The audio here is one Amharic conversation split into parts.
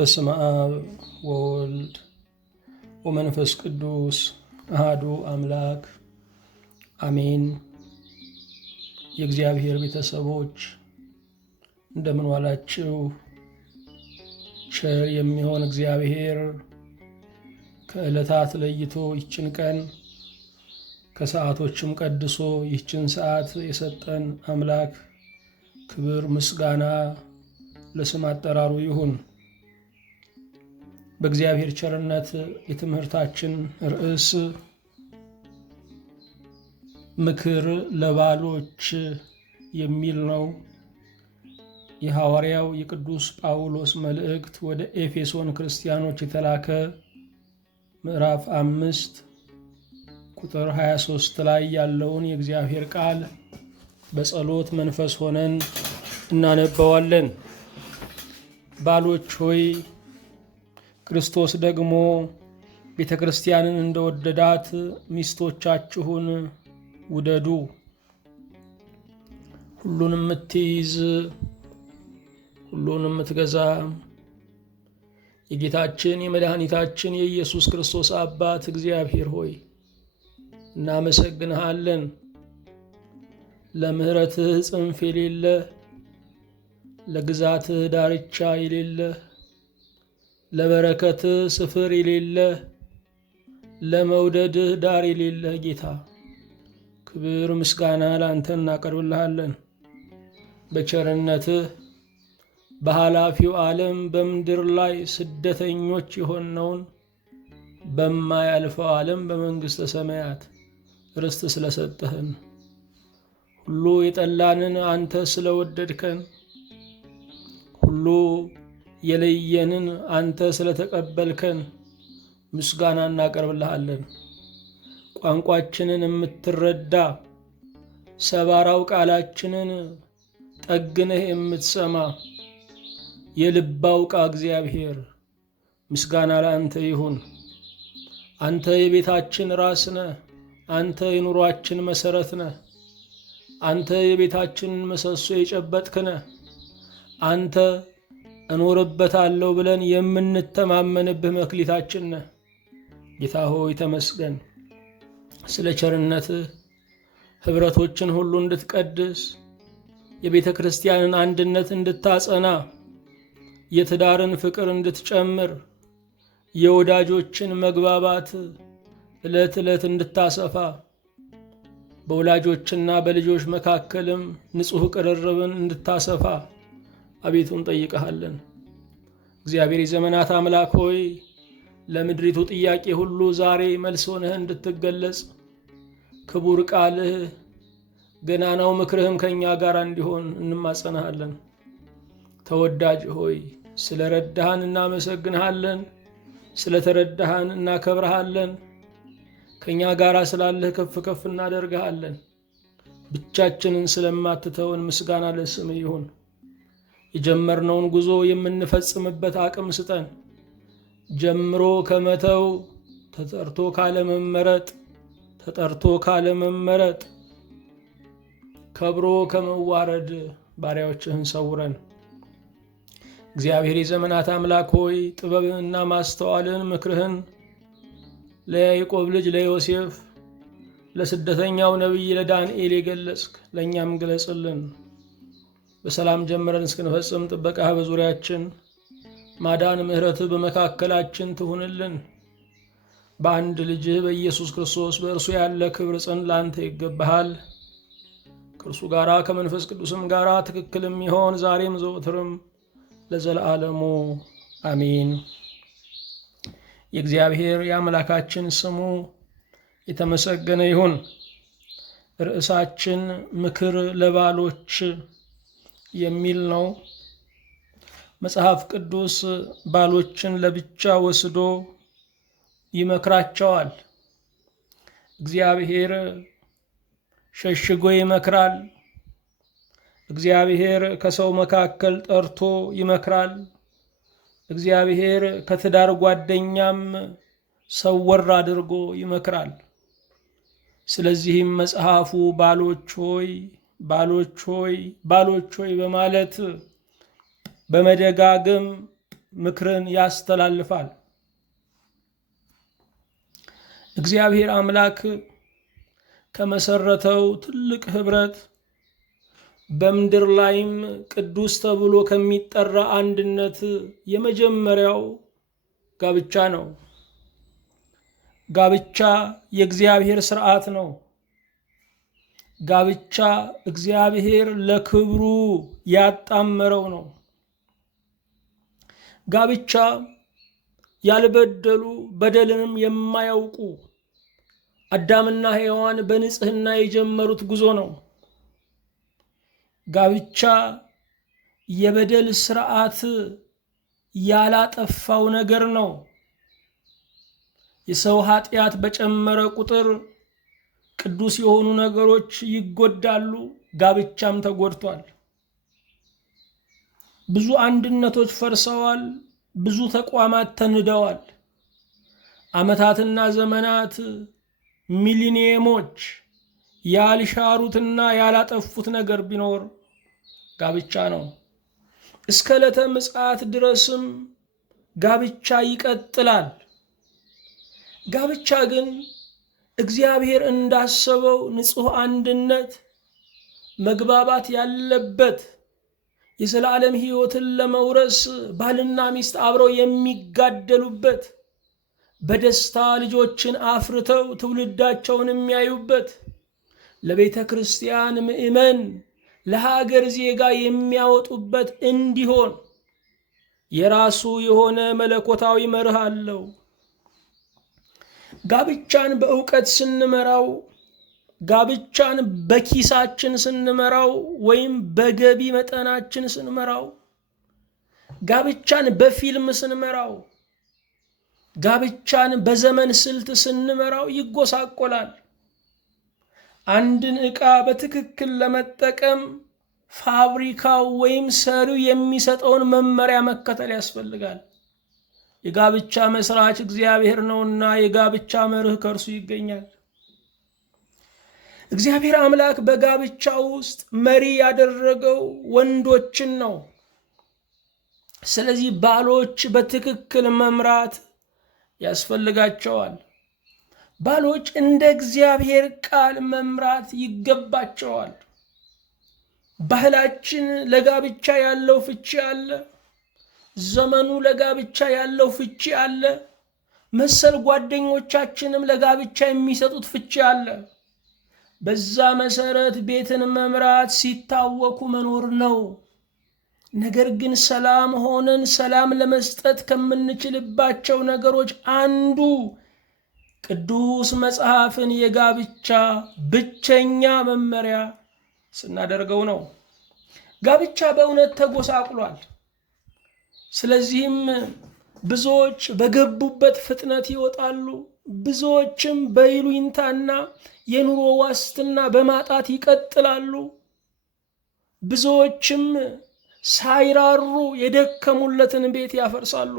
በስመ አብ ወወልድ ወመንፈስ ቅዱስ አሐዱ አምላክ አሜን። የእግዚአብሔር ቤተሰቦች እንደምን ዋላችሁ? ቸር የሚሆን እግዚአብሔር ከዕለታት ለይቶ ይችን ቀን ከሰዓቶችም ቀድሶ ይችን ሰዓት የሰጠን አምላክ ክብር ምስጋና ለስም አጠራሩ ይሁን። በእግዚአብሔር ቸርነት የትምህርታችን ርዕስ ምክር ለባሎች የሚል ነው። የሐዋርያው የቅዱስ ጳውሎስ መልእክት ወደ ኤፌሶን ክርስቲያኖች የተላከ ምዕራፍ 5 ቁጥር 23 ላይ ያለውን የእግዚአብሔር ቃል በጸሎት መንፈስ ሆነን እናነባዋለን። ባሎች ሆይ ክርስቶስ ደግሞ ቤተ ክርስቲያንን እንደወደዳት ሚስቶቻችሁን ውደዱ። ሁሉን የምትይዝ ሁሉን የምትገዛ የጌታችን የመድኃኒታችን የኢየሱስ ክርስቶስ አባት እግዚአብሔር ሆይ እናመሰግንሃለን። ለምሕረትህ ጽንፍ የሌለ ለግዛትህ ዳርቻ የሌለ ለበረከትህ ስፍር የሌለ ለመውደድህ ዳር የሌለ ጌታ ክብር ምስጋና ለአንተ እናቀርብልሃለን። በቸርነትህ በኃላፊው ዓለም በምድር ላይ ስደተኞች የሆነውን በማያልፈው ዓለም በመንግሥተ ሰማያት ርስት ስለሰጠህን ሁሉ የጠላንን አንተ ስለወደድከን ሁሉ የለየንን አንተ ስለተቀበልከን ምስጋና እናቀርብልሃለን። ቋንቋችንን የምትረዳ ሰባራው ቃላችንን ጠግነህ የምትሰማ የልብ አውቃ እግዚአብሔር ምስጋና ለአንተ ይሁን። አንተ የቤታችን ራስ ነህ። አንተ የኑሯችን መሰረት ነህ። አንተ የቤታችንን ምሰሶ የጨበጥክ ነህ። አንተ እኖርበታለሁ ብለን የምንተማመንብህ መክሊታችን ነህ። ጌታ ሆይ ተመስገን። ስለ ቸርነትህ ኅብረቶችን ሁሉ እንድትቀድስ የቤተ ክርስቲያንን አንድነት እንድታጸና የትዳርን ፍቅር እንድትጨምር የወዳጆችን መግባባት ዕለት ዕለት እንድታሰፋ በወላጆችና በልጆች መካከልም ንጹሕ ቅርርብን እንድታሰፋ አቤቱ እንጠይቀሃለን። እግዚአብሔር የዘመናት አምላክ ሆይ ለምድሪቱ ጥያቄ ሁሉ ዛሬ መልስ ሆነህ እንድትገለጽ ክቡር ቃልህ ገናናው ምክርህም ከእኛ ጋር እንዲሆን እንማጸናሃለን። ተወዳጅ ሆይ ስለ ረዳሃን እናመሰግንሃለን። ስለ ተረዳሃን እናከብረሃለን። ከእኛ ጋር ስላለህ ከፍ ከፍ እናደርግሃለን። ብቻችንን ስለማትተውን ምስጋና ለስምህ ይሁን። የጀመርነውን ጉዞ የምንፈጽምበት አቅም ስጠን። ጀምሮ ከመተው ተጠርቶ ካለመመረጥ ከብሮ ከመዋረድ ባሪያዎችህን ሰውረን። እግዚአብሔር የዘመናት አምላክ ሆይ ጥበብንና ማስተዋልን ምክርህን ለያዕቆብ ልጅ ለዮሴፍ ለስደተኛው ነቢይ ለዳንኤል የገለጽክ ለእኛም ግለጽልን። በሰላም ጀምረን እስክንፈጽም ጥበቃህ በዙሪያችን፣ ማዳን ምሕረትህ በመካከላችን ትሁንልን። በአንድ ልጅህ በኢየሱስ ክርስቶስ በእርሱ ያለ ክብር ጽን ላንተ ይገባሃል። ከእርሱ ጋራ ከመንፈስ ቅዱስም ጋራ ትክክልም ይሆን ዛሬም ዘወትርም ለዘለዓለሙ አሜን። የእግዚአብሔር የአምላካችን ስሙ የተመሰገነ ይሁን። ርዕሳችን ምክር ለባሎች የሚል ነው። መጽሐፍ ቅዱስ ባሎችን ለብቻ ወስዶ ይመክራቸዋል። እግዚአብሔር ሸሽጎ ይመክራል። እግዚአብሔር ከሰው መካከል ጠርቶ ይመክራል። እግዚአብሔር ከትዳር ጓደኛም ሰወር አድርጎ ይመክራል። ስለዚህም መጽሐፉ ባሎች ሆይ ባሎች ሆይ ባሎች ሆይ በማለት በመደጋገም ምክርን ያስተላልፋል። እግዚአብሔር አምላክ ከመሰረተው ትልቅ ህብረት በምድር ላይም ቅዱስ ተብሎ ከሚጠራ አንድነት የመጀመሪያው ጋብቻ ነው። ጋብቻ የእግዚአብሔር ሥርዓት ነው። ጋብቻ እግዚአብሔር ለክብሩ ያጣመረው ነው። ጋብቻ ያልበደሉ በደልንም የማያውቁ አዳምና ሔዋን በንጽህና የጀመሩት ጉዞ ነው። ጋብቻ የበደል ሥርዓት ያላጠፋው ነገር ነው። የሰው ኃጢአት በጨመረ ቁጥር ቅዱስ የሆኑ ነገሮች ይጎዳሉ። ጋብቻም ተጎድቷል። ብዙ አንድነቶች ፈርሰዋል። ብዙ ተቋማት ተንደዋል። ዓመታትና ዘመናት ሚሊኒየሞች ያልሻሩትና ያላጠፉት ነገር ቢኖር ጋብቻ ነው። እስከ ዕለተ ምጽአት ድረስም ጋብቻ ይቀጥላል። ጋብቻ ግን እግዚአብሔር እንዳሰበው ንጹሕ አንድነት፣ መግባባት ያለበት የዘላለም ሕይወትን ለመውረስ ባልና ሚስት አብረው የሚጋደሉበት፣ በደስታ ልጆችን አፍርተው ትውልዳቸውን የሚያዩበት፣ ለቤተ ክርስቲያን ምእመን ለሀገር ዜጋ የሚያወጡበት እንዲሆን የራሱ የሆነ መለኮታዊ መርህ አለው። ጋብቻን በእውቀት ስንመራው፣ ጋብቻን በኪሳችን ስንመራው ወይም በገቢ መጠናችን ስንመራው፣ ጋብቻን በፊልም ስንመራው፣ ጋብቻን በዘመን ስልት ስንመራው ይጎሳቆላል። አንድን ዕቃ በትክክል ለመጠቀም ፋብሪካው ወይም ሰሪው የሚሰጠውን መመሪያ መከተል ያስፈልጋል። የጋብቻ መስራች እግዚአብሔር ነውና የጋብቻ መርህ ከእርሱ ይገኛል። እግዚአብሔር አምላክ በጋብቻ ውስጥ መሪ ያደረገው ወንዶችን ነው። ስለዚህ ባሎች በትክክል መምራት ያስፈልጋቸዋል። ባሎች እንደ እግዚአብሔር ቃል መምራት ይገባቸዋል። ባህላችን ለጋብቻ ያለው ፍቺ አለ። ዘመኑ ለጋብቻ ያለው ፍቺ አለ። መሰል ጓደኞቻችንም ለጋብቻ የሚሰጡት ፍቺ አለ። በዛ መሰረት ቤትን መምራት ሲታወኩ መኖር ነው። ነገር ግን ሰላም ሆነን ሰላም ለመስጠት ከምንችልባቸው ነገሮች አንዱ ቅዱስ መጽሐፍን የጋብቻ ብቸኛ መመሪያ ስናደርገው ነው። ጋብቻ በእውነት ተጎሳቅሏል። ስለዚህም ብዙዎች በገቡበት ፍጥነት ይወጣሉ። ብዙዎችም በይሉኝታና የኑሮ ዋስትና በማጣት ይቀጥላሉ። ብዙዎችም ሳይራሩ የደከሙለትን ቤት ያፈርሳሉ።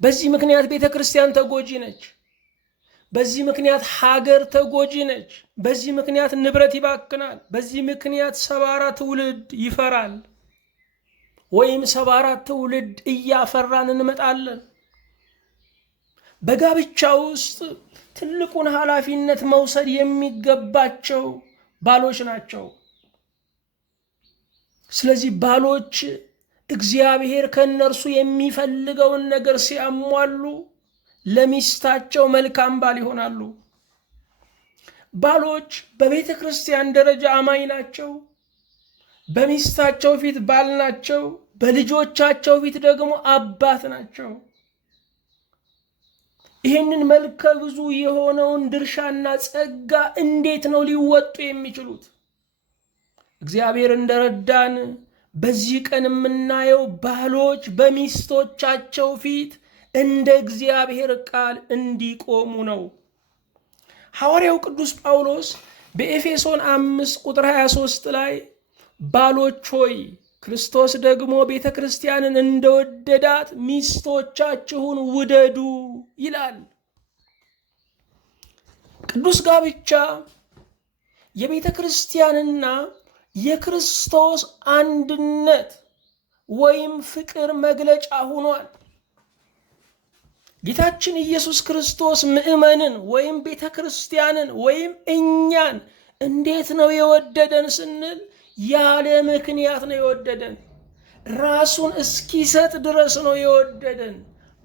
በዚህ ምክንያት ቤተ ክርስቲያን ተጎጂ ነች። በዚህ ምክንያት ሀገር ተጎጂ ነች። በዚህ ምክንያት ንብረት ይባክናል። በዚህ ምክንያት 74 ትውልድ ይፈራል፣ ወይም 74 ትውልድ እያፈራን እንመጣለን። በጋብቻ ውስጥ ትልቁን ኃላፊነት መውሰድ የሚገባቸው ባሎች ናቸው። ስለዚህ ባሎች እግዚአብሔር ከእነርሱ የሚፈልገውን ነገር ሲያሟሉ ለሚስታቸው መልካም ባል ይሆናሉ። ባሎች በቤተ ክርስቲያን ደረጃ አማኝ ናቸው። በሚስታቸው ፊት ባል ናቸው። በልጆቻቸው ፊት ደግሞ አባት ናቸው። ይህንን መልከ ብዙ የሆነውን ድርሻና ጸጋ እንዴት ነው ሊወጡ የሚችሉት? እግዚአብሔር እንደረዳን በዚህ ቀን የምናየው ባሎች በሚስቶቻቸው ፊት እንደ እግዚአብሔር ቃል እንዲቆሙ ነው። ሐዋርያው ቅዱስ ጳውሎስ በኤፌሶን 5 ቁጥር 23 ላይ ባሎች ሆይ ክርስቶስ ደግሞ ቤተ ክርስቲያንን እንደወደዳት ሚስቶቻችሁን ውደዱ ይላል። ቅዱስ ጋብቻ የቤተ ክርስቲያንና የክርስቶስ አንድነት ወይም ፍቅር መግለጫ ሆኗል። ጌታችን ኢየሱስ ክርስቶስ ምእመንን ወይም ቤተ ክርስቲያንን ወይም እኛን እንዴት ነው የወደደን ስንል ያለ ምክንያት ነው የወደደን። ራሱን እስኪሰጥ ድረስ ነው የወደደን።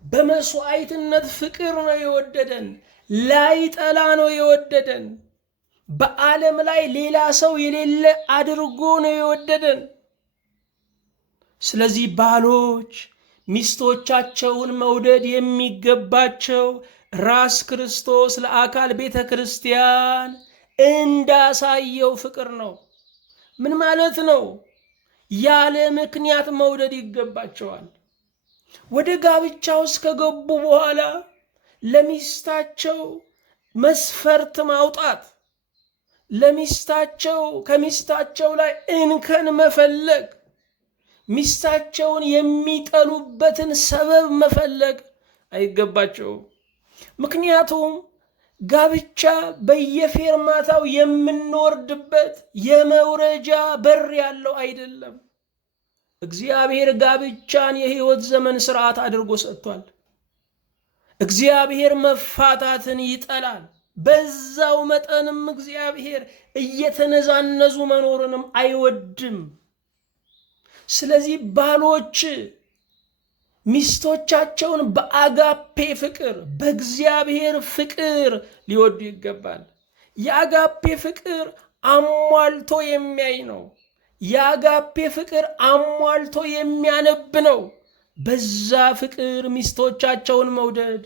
በመስዋዕትነት ፍቅር ነው የወደደን። ላይጠላ ነው የወደደን። በዓለም ላይ ሌላ ሰው የሌለ አድርጎ ነው የወደደን። ስለዚህ ባሎች ሚስቶቻቸውን መውደድ የሚገባቸው ራስ ክርስቶስ ለአካል ቤተ ክርስቲያን እንዳሳየው ፍቅር ነው። ምን ማለት ነው? ያለ ምክንያት መውደድ ይገባቸዋል። ወደ ጋብቻ ውስጥ ከገቡ በኋላ ለሚስታቸው መስፈርት ማውጣት፣ ለሚስታቸው ከሚስታቸው ላይ እንከን መፈለግ፣ ሚስታቸውን የሚጠሉበትን ሰበብ መፈለግ አይገባቸውም። ምክንያቱም ጋብቻ በየፌርማታው የምንወርድበት የመውረጃ በር ያለው አይደለም። እግዚአብሔር ጋብቻን የሕይወት ዘመን ስርዓት አድርጎ ሰጥቷል። እግዚአብሔር መፋታትን ይጠላል። በዛው መጠንም እግዚአብሔር እየተነዛነዙ መኖርንም አይወድም። ስለዚህ ባሎች ሚስቶቻቸውን በአጋፔ ፍቅር፣ በእግዚአብሔር ፍቅር ሊወዱ ይገባል። የአጋፔ ፍቅር አሟልቶ የሚያይ ነው። የአጋፔ ፍቅር አሟልቶ የሚያነብ ነው። በዛ ፍቅር ሚስቶቻቸውን መውደድ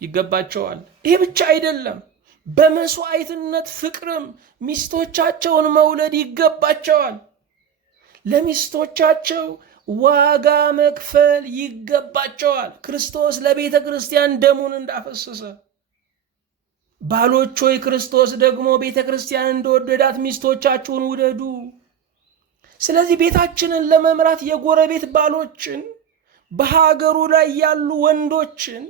ይገባቸዋል። ይህ ብቻ አይደለም፣ በመስዋዕትነት ፍቅርም ሚስቶቻቸውን መውለድ ይገባቸዋል። ለሚስቶቻቸው ዋጋ መክፈል ይገባቸዋል። ክርስቶስ ለቤተ ክርስቲያን ደሙን እንዳፈሰሰ፣ ባሎች ሆይ ክርስቶስ ደግሞ ቤተ ክርስቲያን እንደወደዳት ሚስቶቻችሁን ውደዱ። ስለዚህ ቤታችንን ለመምራት የጎረቤት ባሎችን፣ በሀገሩ ላይ ያሉ ወንዶችን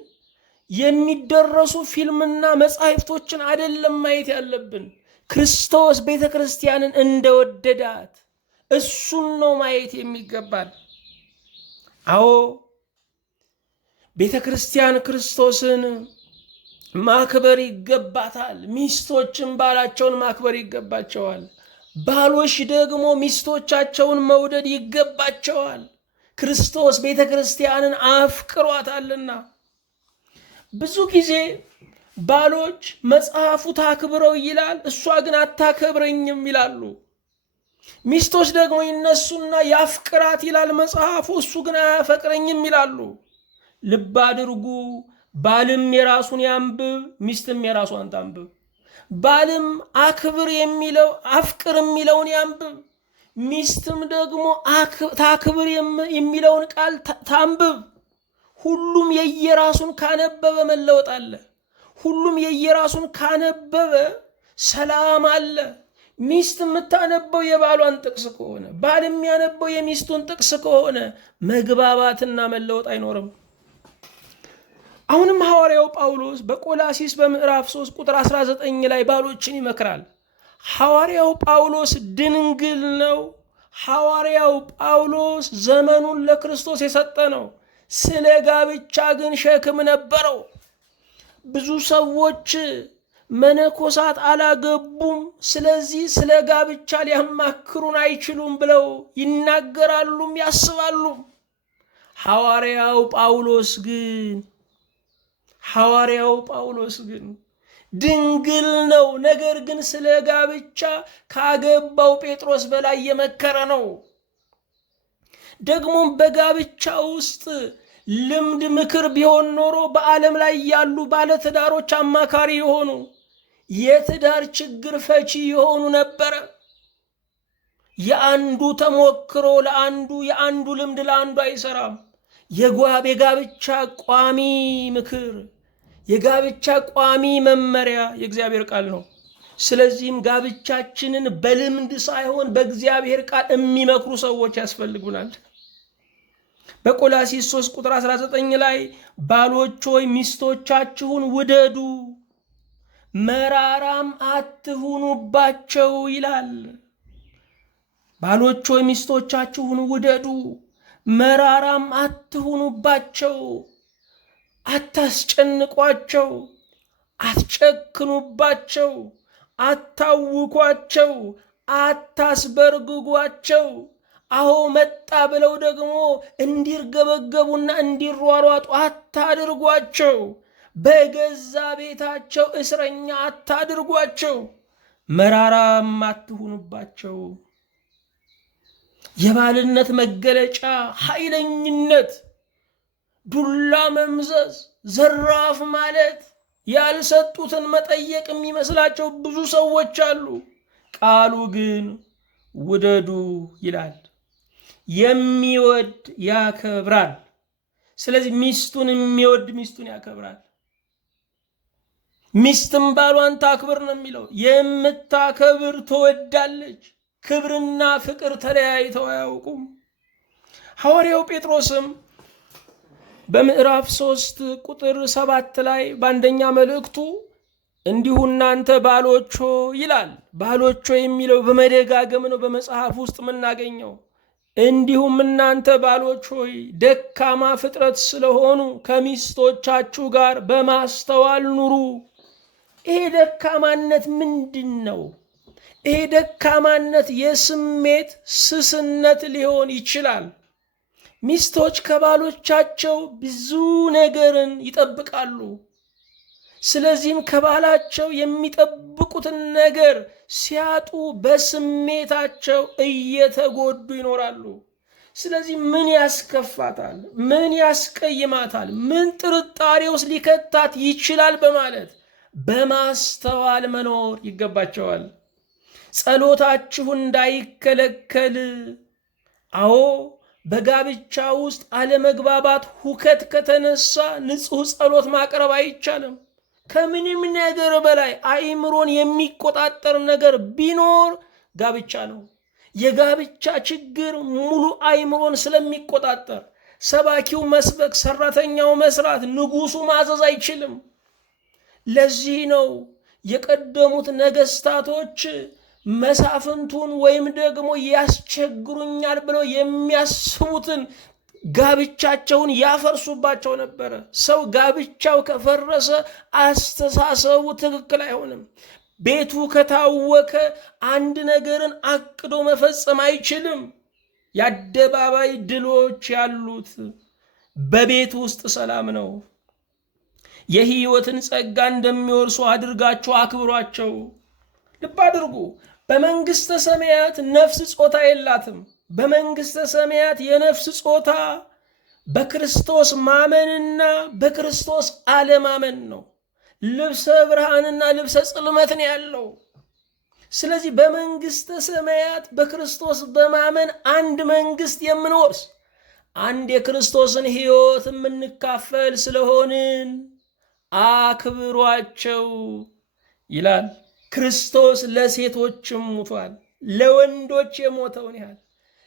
የሚደረሱ ፊልምና መጻሕፍቶችን አይደለም ማየት ያለብን። ክርስቶስ ቤተ ክርስቲያንን እንደወደዳት እሱን ነው ማየት የሚገባል። አዎ ቤተ ክርስቲያን ክርስቶስን ማክበር ይገባታል። ሚስቶችን ባላቸውን ማክበር ይገባቸዋል። ባሎች ደግሞ ሚስቶቻቸውን መውደድ ይገባቸዋል። ክርስቶስ ቤተ ክርስቲያንን አፍቅሯታልና። ብዙ ጊዜ ባሎች መጽሐፉ ታክብረው ይላል፣ እሷ ግን አታከብረኝም ይላሉ። ሚስቶች ደግሞ ይነሱና ያፍቅራት ይላል መጽሐፉ፣ እሱ ግን አያፈቅረኝም ይላሉ። ልብ አድርጉ። ባልም የራሱን ያንብብ፣ ሚስትም የራሷን ታንብብ። ባልም አክብር የሚለው አፍቅር የሚለውን ያንብብ፣ ሚስትም ደግሞ ታክብር የሚለውን ቃል ታንብብ። ሁሉም የየራሱን ካነበበ መለወጥ አለ። ሁሉም የየራሱን ካነበበ ሰላም አለ። ሚስት የምታነበው የባሏን ጥቅስ ከሆነ፣ ባል የሚያነበው የሚስቱን ጥቅስ ከሆነ መግባባትና መለወጥ አይኖርም። አሁንም ሐዋርያው ጳውሎስ በቆላሲስ በምዕራፍ 3 ቁጥር 19 ላይ ባሎችን ይመክራል። ሐዋርያው ጳውሎስ ድንግል ነው። ሐዋርያው ጳውሎስ ዘመኑን ለክርስቶስ የሰጠ ነው። ስለ ጋብቻ ግን ሸክም ነበረው። ብዙ ሰዎች መነኮሳት አላገቡም፣ ስለዚህ ስለ ጋብቻ ሊያማክሩን አይችሉም ብለው ይናገራሉም ያስባሉ። ሐዋርያው ጳውሎስ ግን ድንግል ነው። ነገር ግን ስለ ጋብቻ ካገባው ጴጥሮስ በላይ የመከረ ነው። ደግሞም በጋብቻ ውስጥ ልምድ ምክር ቢሆን ኖሮ በዓለም ላይ ያሉ ባለትዳሮች አማካሪ የሆኑ የትዳር ችግር ፈቺ የሆኑ ነበረ። የአንዱ ተሞክሮ ለአንዱ፣ የአንዱ ልምድ ለአንዱ አይሰራም። የጋብቻ ቋሚ ምክር፣ የጋብቻ ቋሚ መመሪያ የእግዚአብሔር ቃል ነው። ስለዚህም ጋብቻችንን በልምድ ሳይሆን በእግዚአብሔር ቃል የሚመክሩ ሰዎች ያስፈልጉናል። በቆላሲስ 3 ቁጥር 19 ላይ ባሎች ሆይ ሚስቶቻችሁን ውደዱ፣ መራራም አትሁኑባቸው ይላል። ባሎች ሆይ ሚስቶቻችሁን ውደዱ፣ መራራም አትሁኑባቸው፣ አታስጨንቋቸው፣ አትጨክኑባቸው፣ አታውኳቸው፣ አታስበርግጓቸው። አዎ መጣ ብለው ደግሞ እንዲርገበገቡና እንዲሯሯጡ አታድርጓቸው። በገዛ ቤታቸው እስረኛ አታድርጓቸው። መራራም አትሁኑባቸው። የባልነት መገለጫ ኃይለኝነት፣ ዱላ መምዘዝ፣ ዘራፍ ማለት፣ ያልሰጡትን መጠየቅ የሚመስላቸው ብዙ ሰዎች አሉ። ቃሉ ግን ውደዱ ይላል። የሚወድ ያከብራል። ስለዚህ ሚስቱን የሚወድ ሚስቱን ያከብራል። ሚስትም ባሏን ታክብር ነው የሚለው። የምታከብር ትወዳለች። ክብርና ፍቅር ተለያይተው አያውቁም። ሐዋርያው ጴጥሮስም በምዕራፍ 3 ቁጥር 7 ላይ በአንደኛ መልእክቱ እንዲሁ እናንተ ባሎች ሆይ ይላል። ባሎች ሆይ የሚለው በመደጋገም ነው በመጽሐፍ ውስጥ የምናገኘው። እንዲሁም እናንተ ባሎች ሆይ ደካማ ፍጥረት ስለሆኑ ከሚስቶቻችሁ ጋር በማስተዋል ኑሩ። ይሄ ደካማነት ምንድን ነው? ይሄ ደካማነት የስሜት ስስነት ሊሆን ይችላል። ሚስቶች ከባሎቻቸው ብዙ ነገርን ይጠብቃሉ። ስለዚህም ከባላቸው የሚጠብቁትን ነገር ሲያጡ በስሜታቸው እየተጎዱ ይኖራሉ። ስለዚህ ምን ያስከፋታል? ምን ያስቀይማታል? ምን ጥርጣሬ ውስጥ ሊከታት ይችላል? በማለት በማስተዋል መኖር ይገባቸዋል። ጸሎታችሁ እንዳይከለከል። አዎ በጋብቻ ውስጥ አለመግባባት፣ ሁከት ከተነሳ ንጹሕ ጸሎት ማቅረብ አይቻልም። ከምንም ነገር በላይ አእምሮን የሚቆጣጠር ነገር ቢኖር ጋብቻ ነው። የጋብቻ ችግር ሙሉ አእምሮን ስለሚቆጣጠር ሰባኪው መስበክ፣ ሰራተኛው መስራት፣ ንጉሱ ማዘዝ አይችልም። ለዚህ ነው የቀደሙት ነገስታቶች መሳፍንቱን ወይም ደግሞ ያስቸግሩኛል ብለው የሚያስቡትን ጋብቻቸውን ያፈርሱባቸው ነበረ። ሰው ጋብቻው ከፈረሰ አስተሳሰቡ ትክክል አይሆንም። ቤቱ ከታወከ አንድ ነገርን አቅዶ መፈጸም አይችልም። የአደባባይ ድሎች ያሉት በቤት ውስጥ ሰላም ነው። የሕይወትን ጸጋ እንደሚወርሱ አድርጋችሁ አክብሯቸው። ልብ አድርጉ። በመንግሥተ ሰማያት ነፍስ ጾታ የላትም። በመንግሥተ ሰማያት የነፍስ ጾታ በክርስቶስ ማመንና በክርስቶስ አለማመን ነው። ልብሰ ብርሃንና ልብሰ ጽልመት ነው ያለው። ስለዚህ በመንግሥተ ሰማያት በክርስቶስ በማመን አንድ መንግሥት የምንወርስ፣ አንድ የክርስቶስን ሕይወት የምንካፈል ስለሆንን አክብሯቸው ይላል። ክርስቶስ ለሴቶችም ሙቷል። ለወንዶች የሞተውን ያህል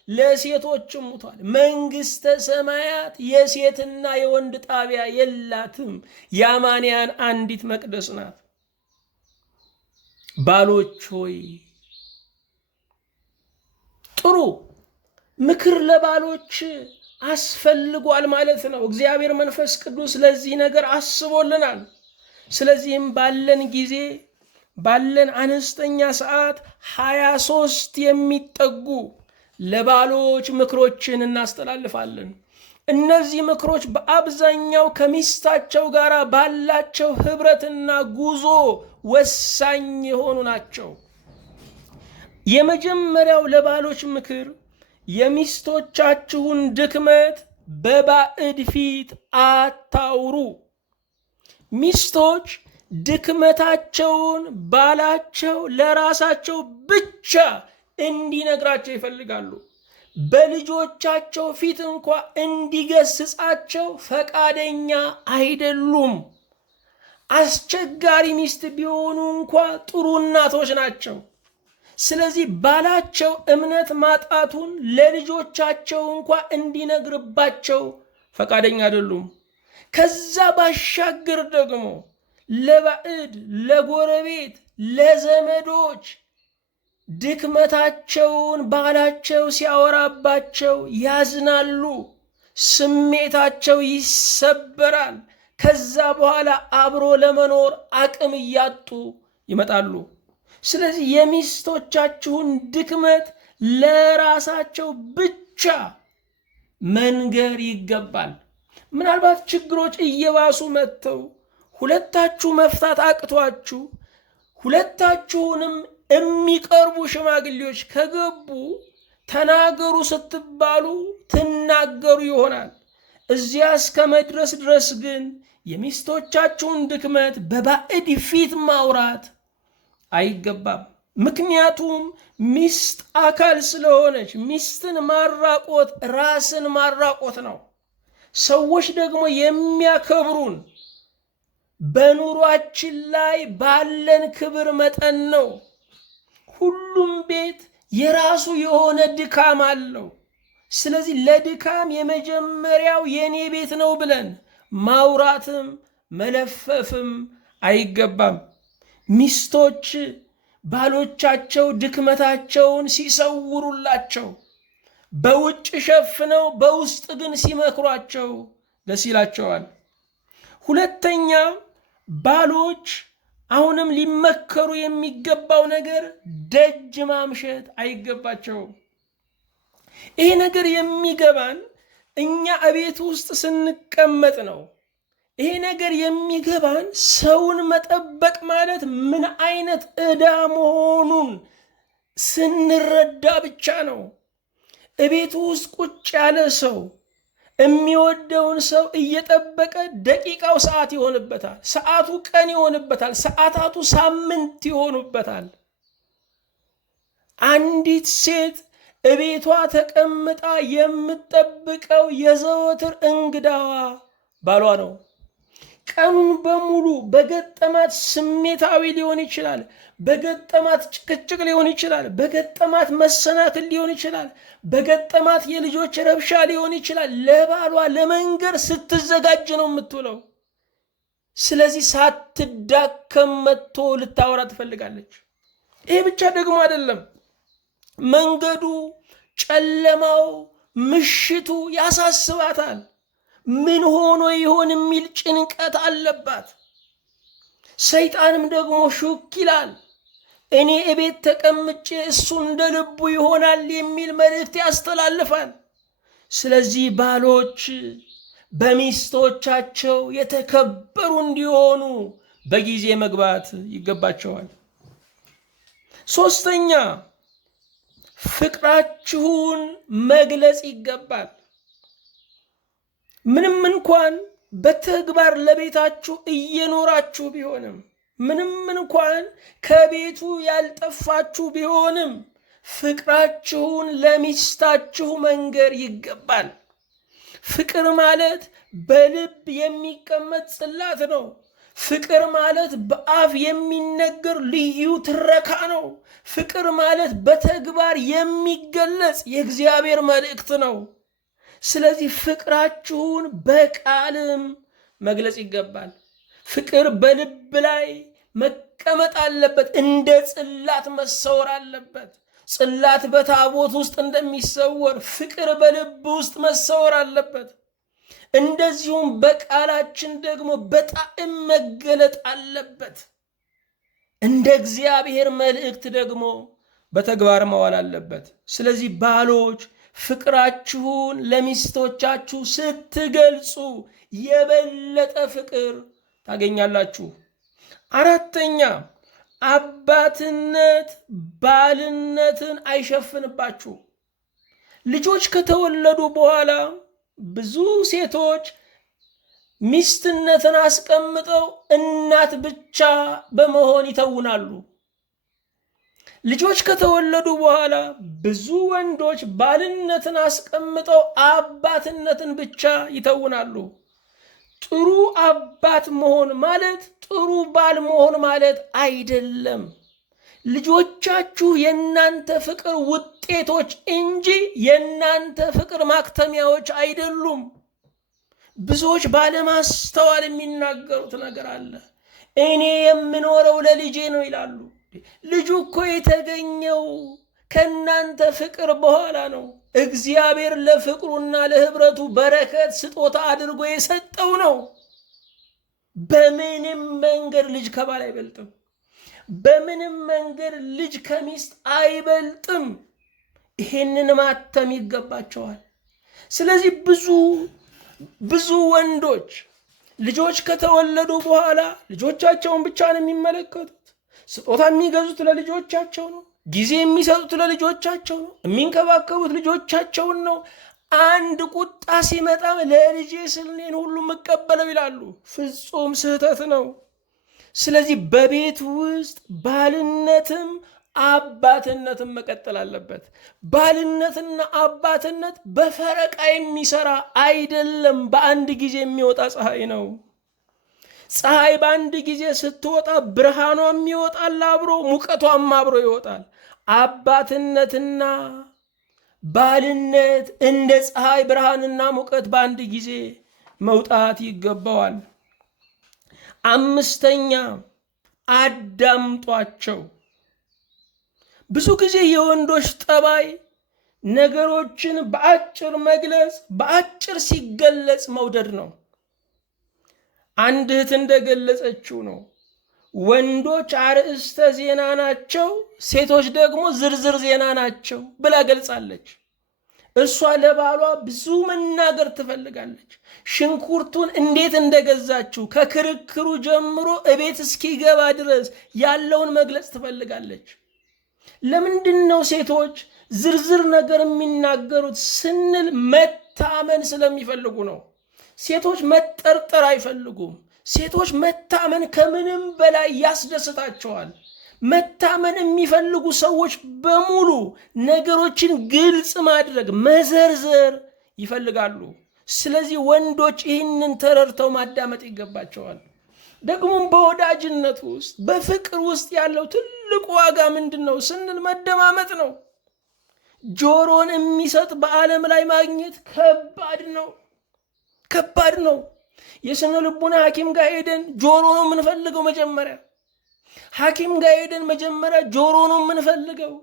ለሴቶችም ሙቷል። መንግሥተ ሰማያት የሴትና የወንድ ጣቢያ የላትም። የአማንያን አንዲት መቅደስ ናት። ባሎች ሆይ ጥሩ ምክር ለባሎች አስፈልጓል ማለት ነው። እግዚአብሔር መንፈስ ቅዱስ ለዚህ ነገር አስቦልናል። ስለዚህም ባለን ጊዜ ባለን አነስተኛ ሰዓት 23 የሚጠጉ ለባሎች ምክሮችን እናስተላልፋለን። እነዚህ ምክሮች በአብዛኛው ከሚስታቸው ጋር ባላቸው ህብረትና ጉዞ ወሳኝ የሆኑ ናቸው። የመጀመሪያው ለባሎች ምክር የሚስቶቻችሁን ድክመት በባዕድ ፊት አታውሩ። ሚስቶች ድክመታቸውን ባላቸው ለራሳቸው ብቻ እንዲነግራቸው ይፈልጋሉ። በልጆቻቸው ፊት እንኳ እንዲገስጻቸው ፈቃደኛ አይደሉም። አስቸጋሪ ሚስት ቢሆኑ እንኳ ጥሩ እናቶች ናቸው። ስለዚህ ባላቸው እምነት ማጣቱን ለልጆቻቸው እንኳ እንዲነግርባቸው ፈቃደኛ አይደሉም። ከዛ ባሻገር ደግሞ ለባዕድ፣ ለጎረቤት፣ ለዘመዶች ድክመታቸውን ባላቸው ሲያወራባቸው ያዝናሉ። ስሜታቸው ይሰበራል። ከዛ በኋላ አብሮ ለመኖር አቅም እያጡ ይመጣሉ። ስለዚህ የሚስቶቻችሁን ድክመት ለራሳቸው ብቻ መንገር ይገባል። ምናልባት ችግሮች እየባሱ መጥተው ሁለታችሁ መፍታት አቅቷችሁ ሁለታችሁንም የሚቀርቡ ሽማግሌዎች ከገቡ ተናገሩ ስትባሉ ትናገሩ ይሆናል። እዚያ እስከ መድረስ ድረስ ግን የሚስቶቻችሁን ድክመት በባዕድ ፊት ማውራት አይገባም። ምክንያቱም ሚስት አካል ስለሆነች ሚስትን ማራቆት ራስን ማራቆት ነው። ሰዎች ደግሞ የሚያከብሩን በኑሯችን ላይ ባለን ክብር መጠን ነው። ሁሉም ቤት የራሱ የሆነ ድካም አለው። ስለዚህ ለድካም የመጀመሪያው የኔ ቤት ነው ብለን ማውራትም መለፈፍም አይገባም። ሚስቶች ባሎቻቸው ድክመታቸውን ሲሰውሩላቸው በውጭ ሸፍነው በውስጥ ግን ሲመክሯቸው ደስ ይላቸዋል። ሁለተኛ ባሎች አሁንም ሊመከሩ የሚገባው ነገር ደጅ ማምሸት አይገባቸውም። ይሄ ነገር የሚገባን እኛ እቤት ውስጥ ስንቀመጥ ነው። ይሄ ነገር የሚገባን ሰውን መጠበቅ ማለት ምን አይነት ዕዳ መሆኑን ስንረዳ ብቻ ነው። እቤቱ ውስጥ ቁጭ ያለ ሰው የሚወደውን ሰው እየጠበቀ ደቂቃው ሰዓት ይሆንበታል፣ ሰዓቱ ቀን ይሆንበታል፣ ሰዓታቱ ሳምንት ይሆኑበታል። አንዲት ሴት እቤቷ ተቀምጣ የምትጠብቀው የዘወትር እንግዳዋ ባሏ ነው። ቀኑን በሙሉ በገጠማት ስሜታዊ ሊሆን ይችላል፣ በገጠማት ጭቅጭቅ ሊሆን ይችላል፣ በገጠማት መሰናክል ሊሆን ይችላል፣ በገጠማት የልጆች ረብሻ ሊሆን ይችላል። ለባሏ ለመንገር ስትዘጋጅ ነው የምትውለው። ስለዚህ ሳትዳከም መጥቶ ልታወራ ትፈልጋለች። ይሄ ብቻ ደግሞ አይደለም፣ መንገዱ፣ ጨለማው፣ ምሽቱ ያሳስባታል። ምን ሆኖ ይሆን የሚል ጭንቀት አለባት። ሰይጣንም ደግሞ ሹክ ይላል። እኔ እቤት ተቀምጬ እሱ እንደ ልቡ ይሆናል የሚል መልእክት ያስተላልፋል። ስለዚህ ባሎች በሚስቶቻቸው የተከበሩ እንዲሆኑ በጊዜ መግባት ይገባቸዋል። ሶስተኛ ፍቅራችሁን መግለጽ ይገባል። ምንም እንኳን በተግባር ለቤታችሁ እየኖራችሁ ቢሆንም፣ ምንም እንኳን ከቤቱ ያልጠፋችሁ ቢሆንም ፍቅራችሁን ለሚስታችሁ መንገር ይገባል። ፍቅር ማለት በልብ የሚቀመጥ ጽላት ነው። ፍቅር ማለት በአፍ የሚነገር ልዩ ትረካ ነው። ፍቅር ማለት በተግባር የሚገለጽ የእግዚአብሔር መልእክት ነው። ስለዚህ ፍቅራችሁን በቃልም መግለጽ ይገባል። ፍቅር በልብ ላይ መቀመጥ አለበት። እንደ ጽላት መሰወር አለበት። ጽላት በታቦት ውስጥ እንደሚሰወር ፍቅር በልብ ውስጥ መሰወር አለበት። እንደዚሁም በቃላችን ደግሞ በጣዕም መገለጥ አለበት። እንደ እግዚአብሔር መልእክት ደግሞ በተግባር መዋል አለበት። ስለዚህ ባሎች ፍቅራችሁን ለሚስቶቻችሁ ስትገልጹ የበለጠ ፍቅር ታገኛላችሁ። አራተኛ አባትነት ባልነትን አይሸፍንባችሁ። ልጆች ከተወለዱ በኋላ ብዙ ሴቶች ሚስትነትን አስቀምጠው እናት ብቻ በመሆን ይተውናሉ። ልጆች ከተወለዱ በኋላ ብዙ ወንዶች ባልነትን አስቀምጠው አባትነትን ብቻ ይተውናሉ። ጥሩ አባት መሆን ማለት ጥሩ ባል መሆን ማለት አይደለም። ልጆቻችሁ የእናንተ ፍቅር ውጤቶች እንጂ የእናንተ ፍቅር ማክተሚያዎች አይደሉም። ብዙዎች ባለማስተዋል የሚናገሩት ነገር አለ። እኔ የምኖረው ለልጄ ነው ይላሉ። ልጁ እኮ የተገኘው ከእናንተ ፍቅር በኋላ ነው። እግዚአብሔር ለፍቅሩና ለህብረቱ በረከት ስጦታ አድርጎ የሰጠው ነው። በምንም መንገድ ልጅ ከባል አይበልጥም። በምንም መንገድ ልጅ ከሚስት አይበልጥም። ይሄንን ማተም ይገባቸዋል። ስለዚህ ብዙ ወንዶች ልጆች ከተወለዱ በኋላ ልጆቻቸውን ብቻ ነው የሚመለከቱት። ስጦታ የሚገዙት ለልጆቻቸው ነው። ጊዜ የሚሰጡት ለልጆቻቸው ነው። የሚንከባከቡት ልጆቻቸውን ነው። አንድ ቁጣ ሲመጣም ለልጄ ስል እኔን ሁሉ የምቀበለው ይላሉ። ፍጹም ስህተት ነው። ስለዚህ በቤት ውስጥ ባልነትም አባትነትም መቀጠል አለበት። ባልነትና አባትነት በፈረቃ የሚሰራ አይደለም። በአንድ ጊዜ የሚወጣ ፀሐይ ነው። ፀሐይ በአንድ ጊዜ ስትወጣ ብርሃኗም ይወጣል፣ አብሮ ሙቀቷም አብሮ ይወጣል። አባትነትና ባልነት እንደ ፀሐይ ብርሃንና ሙቀት በአንድ ጊዜ መውጣት ይገባዋል። አምስተኛ አዳምጧቸው። ብዙ ጊዜ የወንዶች ጠባይ ነገሮችን በአጭር መግለጽ፣ በአጭር ሲገለጽ መውደድ ነው። አንድ እህት እንደገለጸችው ነው። ወንዶች አርዕስተ ዜና ናቸው፣ ሴቶች ደግሞ ዝርዝር ዜና ናቸው ብላ ገልጻለች። እሷ ለባሏ ብዙ መናገር ትፈልጋለች። ሽንኩርቱን እንዴት እንደገዛችው ከክርክሩ ጀምሮ እቤት እስኪገባ ድረስ ያለውን መግለጽ ትፈልጋለች። ለምንድን ነው ሴቶች ዝርዝር ነገር የሚናገሩት ስንል መታመን ስለሚፈልጉ ነው። ሴቶች መጠርጠር አይፈልጉም። ሴቶች መታመን ከምንም በላይ ያስደስታቸዋል። መታመን የሚፈልጉ ሰዎች በሙሉ ነገሮችን ግልጽ ማድረግ፣ መዘርዘር ይፈልጋሉ። ስለዚህ ወንዶች ይህንን ተረድተው ማዳመጥ ይገባቸዋል። ደግሞም በወዳጅነት ውስጥ በፍቅር ውስጥ ያለው ትልቁ ዋጋ ምንድን ነው ስንል መደማመጥ ነው። ጆሮን የሚሰጥ በዓለም ላይ ማግኘት ከባድ ነው። የስነ ልቡና ሐኪም ጋር ሄደን ጆሮ ነው የምንፈልገው። መጀመሪያ ሐኪም ጋር ሄደን መጀመሪያ ጆሮ ነው የምንፈልገው።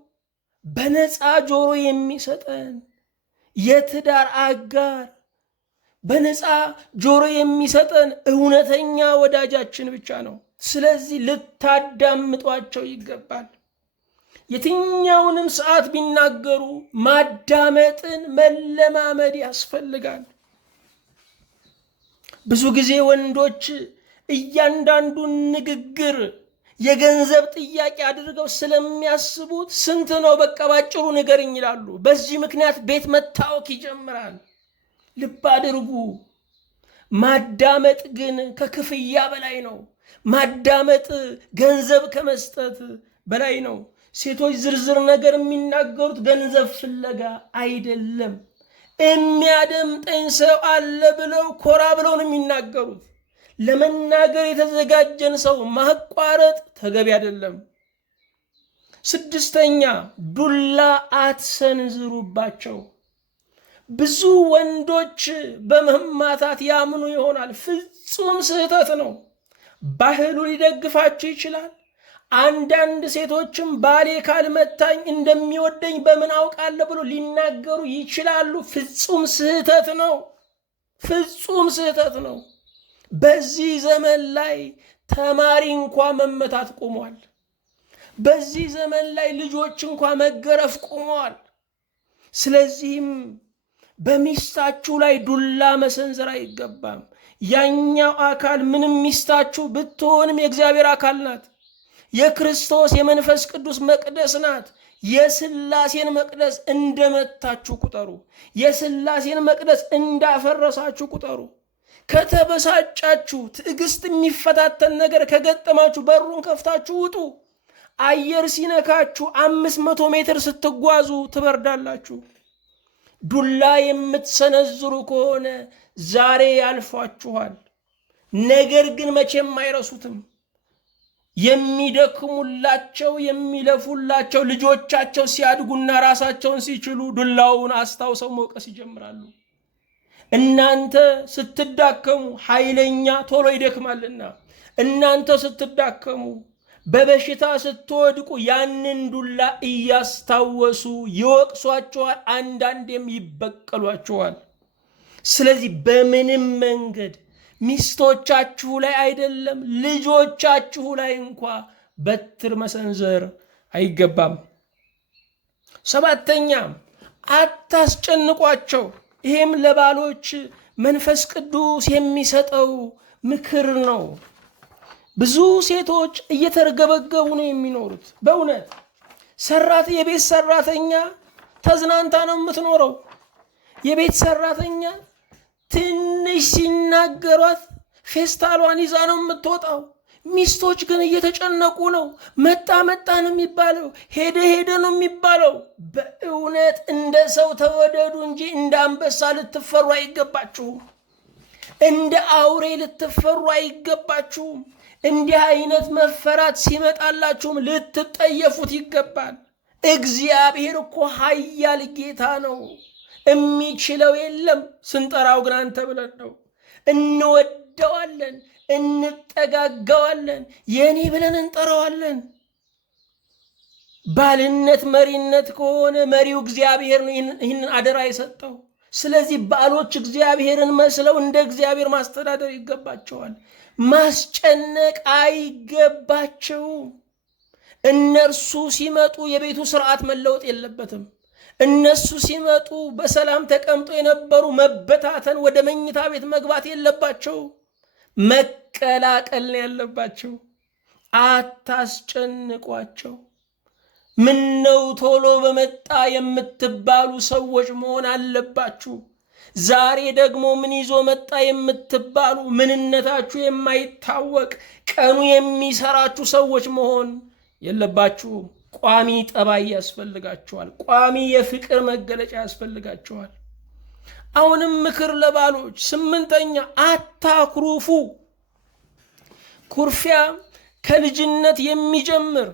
በነፃ ጆሮ የሚሰጠን የትዳር አጋር፣ በነፃ ጆሮ የሚሰጠን እውነተኛ ወዳጃችን ብቻ ነው። ስለዚህ ልታዳምጧቸው ይገባል። የትኛውንም ሰዓት ቢናገሩ ማዳመጥን መለማመድ ያስፈልጋል። ብዙ ጊዜ ወንዶች እያንዳንዱን ንግግር የገንዘብ ጥያቄ አድርገው ስለሚያስቡት ስንት ነው በቃ ባጭሩ ንገርኝ ይላሉ። በዚህ ምክንያት ቤት መታወክ ይጀምራል። ልብ አድርጉ። ማዳመጥ ግን ከክፍያ በላይ ነው። ማዳመጥ ገንዘብ ከመስጠት በላይ ነው። ሴቶች ዝርዝር ነገር የሚናገሩት ገንዘብ ፍለጋ አይደለም። የሚያደምጠኝ ሰው አለ ብለው ኮራ ብለው ነው የሚናገሩት። ለመናገር የተዘጋጀን ሰው ማቋረጥ ተገቢ አይደለም። ስድስተኛ ዱላ አትሰንዝሩባቸው። ብዙ ወንዶች በመማታት ያምኑ ይሆናል። ፍጹም ስህተት ነው። ባህሉ ሊደግፋቸው ይችላል። አንዳንድ ሴቶችም ባሌ ካልመታኝ እንደሚወደኝ በምን አውቃለሁ ብሎ ሊናገሩ ይችላሉ። ፍጹም ስህተት ነው። ፍጹም ስህተት ነው። በዚህ ዘመን ላይ ተማሪ እንኳ መመታት ቆሟል። በዚህ ዘመን ላይ ልጆች እንኳ መገረፍ ቆመዋል። ስለዚህም በሚስታችሁ ላይ ዱላ መሰንዘር አይገባም። ያኛው አካል ምንም ሚስታችሁ ብትሆንም የእግዚአብሔር አካል ናት። የክርስቶስ የመንፈስ ቅዱስ መቅደስ ናት። የሥላሴን መቅደስ እንደመታችሁ ቁጠሩ። የሥላሴን መቅደስ እንዳፈረሳችሁ ቁጠሩ። ከተበሳጫችሁ፣ ትዕግስት የሚፈታተን ነገር ከገጠማችሁ በሩን ከፍታችሁ ውጡ። አየር ሲነካችሁ 500 ሜትር ስትጓዙ ትበርዳላችሁ። ዱላ የምትሰነዝሩ ከሆነ ዛሬ ያልፏችኋል፣ ነገር ግን መቼም አይረሱትም። የሚደክሙላቸው የሚለፉላቸው ልጆቻቸው ሲያድጉና ራሳቸውን ሲችሉ ዱላውን አስታውሰው መውቀስ ይጀምራሉ። እናንተ ስትዳከሙ ኃይለኛ ቶሎ ይደክማልና፣ እናንተ ስትዳከሙ በበሽታ ስትወድቁ ያንን ዱላ እያስታወሱ ይወቅሷችኋል፣ አንዳንዴም ይበቀሏችኋል። ስለዚህ በምንም መንገድ ሚስቶቻችሁ ላይ አይደለም ልጆቻችሁ ላይ እንኳ በትር መሰንዘር አይገባም። ሰባተኛ አታስጨንቋቸው። ይሄም ለባሎች መንፈስ ቅዱስ የሚሰጠው ምክር ነው። ብዙ ሴቶች እየተርገበገቡ ነው የሚኖሩት። በእውነት የቤት ሰራተኛ ተዝናንታ ነው የምትኖረው። የቤት ሰራተኛ ትንሽ ሲናገሯት ፌስታሏን ይዛ ነው የምትወጣው። ሚስቶች ግን እየተጨነቁ ነው። መጣ ነው የሚባለው፣ ሄደ ነው የሚባለው። በእውነት እንደ ሰው ተወደዱ እንጂ እንደ አንበሳ ልትፈሩ አይገባችሁም። እንደ አውሬ ልትፈሩ አይገባችሁም። እንዲህ አይነት መፈራት ሲመጣላችሁም ልትጠየፉት ይገባል። እግዚአብሔር እኮ ኃያል ጌታ ነው። የሚችለው የለም። ስንጠራው ግን አንተ ብለን ነው። እንወደዋለን፣ እንጠጋጋዋለን፣ የኔ ብለን እንጠራዋለን። ባልነት መሪነት ከሆነ መሪው እግዚአብሔር ነው ይህንን አደራ የሰጠው። ስለዚህ ባሎች እግዚአብሔርን መስለው እንደ እግዚአብሔር ማስተዳደር ይገባቸዋል። ማስጨነቅ አይገባቸውም። እነርሱ ሲመጡ የቤቱ ስርዓት መለወጥ የለበትም። እነሱ ሲመጡ በሰላም ተቀምጦ የነበሩ መበታተን፣ ወደ መኝታ ቤት መግባት የለባቸው። መቀላቀል ነው ያለባቸው። አታስጨንቋቸው። ምነው ቶሎ በመጣ የምትባሉ ሰዎች መሆን አለባችሁ። ዛሬ ደግሞ ምን ይዞ መጣ የምትባሉ ምንነታችሁ የማይታወቅ ቀኑ የሚሰራችሁ ሰዎች መሆን የለባችሁም። ቋሚ ጠባይ ያስፈልጋችኋል። ቋሚ የፍቅር መገለጫ ያስፈልጋችኋል። አሁንም ምክር ለባሎች። ስምንተኛ አታኩርፉ። ኩርፊያ ከልጅነት የሚጀምር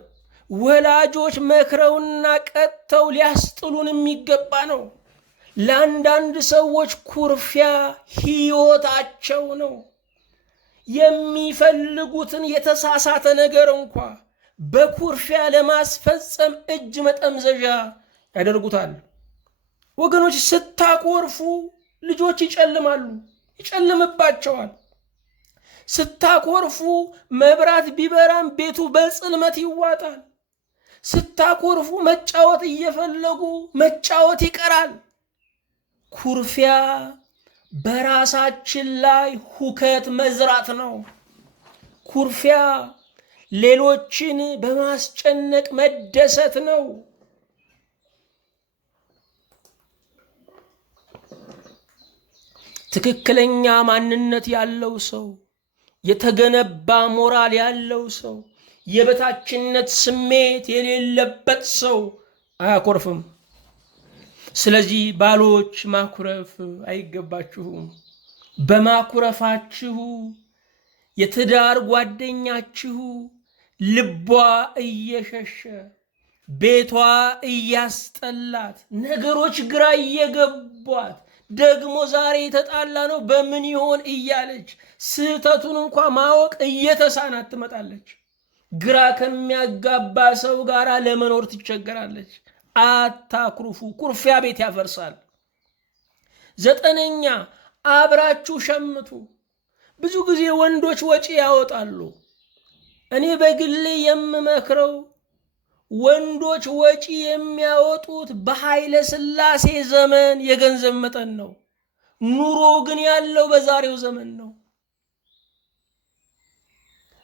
ወላጆች መክረውና ቀጥተው ሊያስጥሉን የሚገባ ነው። ለአንዳንድ ሰዎች ኩርፊያ ሕይወታቸው ነው። የሚፈልጉትን የተሳሳተ ነገር እንኳ በኩርፊያ ለማስፈጸም እጅ መጠምዘዣ ያደርጉታል። ወገኖች ስታኮርፉ ልጆች ይጨልማሉ፣ ይጨልምባቸዋል። ስታኮርፉ መብራት ቢበራም ቤቱ በጽልመት ይዋጣል። ስታኮርፉ መጫወት እየፈለጉ መጫወት ይቀራል። ኩርፊያ በራሳችን ላይ ሁከት መዝራት ነው። ኩርፊያ ሌሎችን በማስጨነቅ መደሰት ነው። ትክክለኛ ማንነት ያለው ሰው፣ የተገነባ ሞራል ያለው ሰው፣ የበታችነት ስሜት የሌለበት ሰው አያኮርፍም። ስለዚህ ባሎች ማኩረፍ አይገባችሁም። በማኩረፋችሁ የትዳር ጓደኛችሁ ልቧ እየሸሸ ቤቷ እያስጠላት ነገሮች ግራ እየገቧት ደግሞ ዛሬ የተጣላ ነው በምን ይሆን እያለች ስህተቱን እንኳ ማወቅ እየተሳናት ትመጣለች። ግራ ከሚያጋባ ሰው ጋር ለመኖር ትቸገራለች። አታኩርፉ። ኩርፊያ ቤት ያፈርሳል። ዘጠነኛ አብራችሁ ሸምቱ። ብዙ ጊዜ ወንዶች ወጪ ያወጣሉ። እኔ በግሌ የምመክረው ወንዶች ወጪ የሚያወጡት በኃይለ ሥላሴ ዘመን የገንዘብ መጠን ነው። ኑሮ ግን ያለው በዛሬው ዘመን ነው።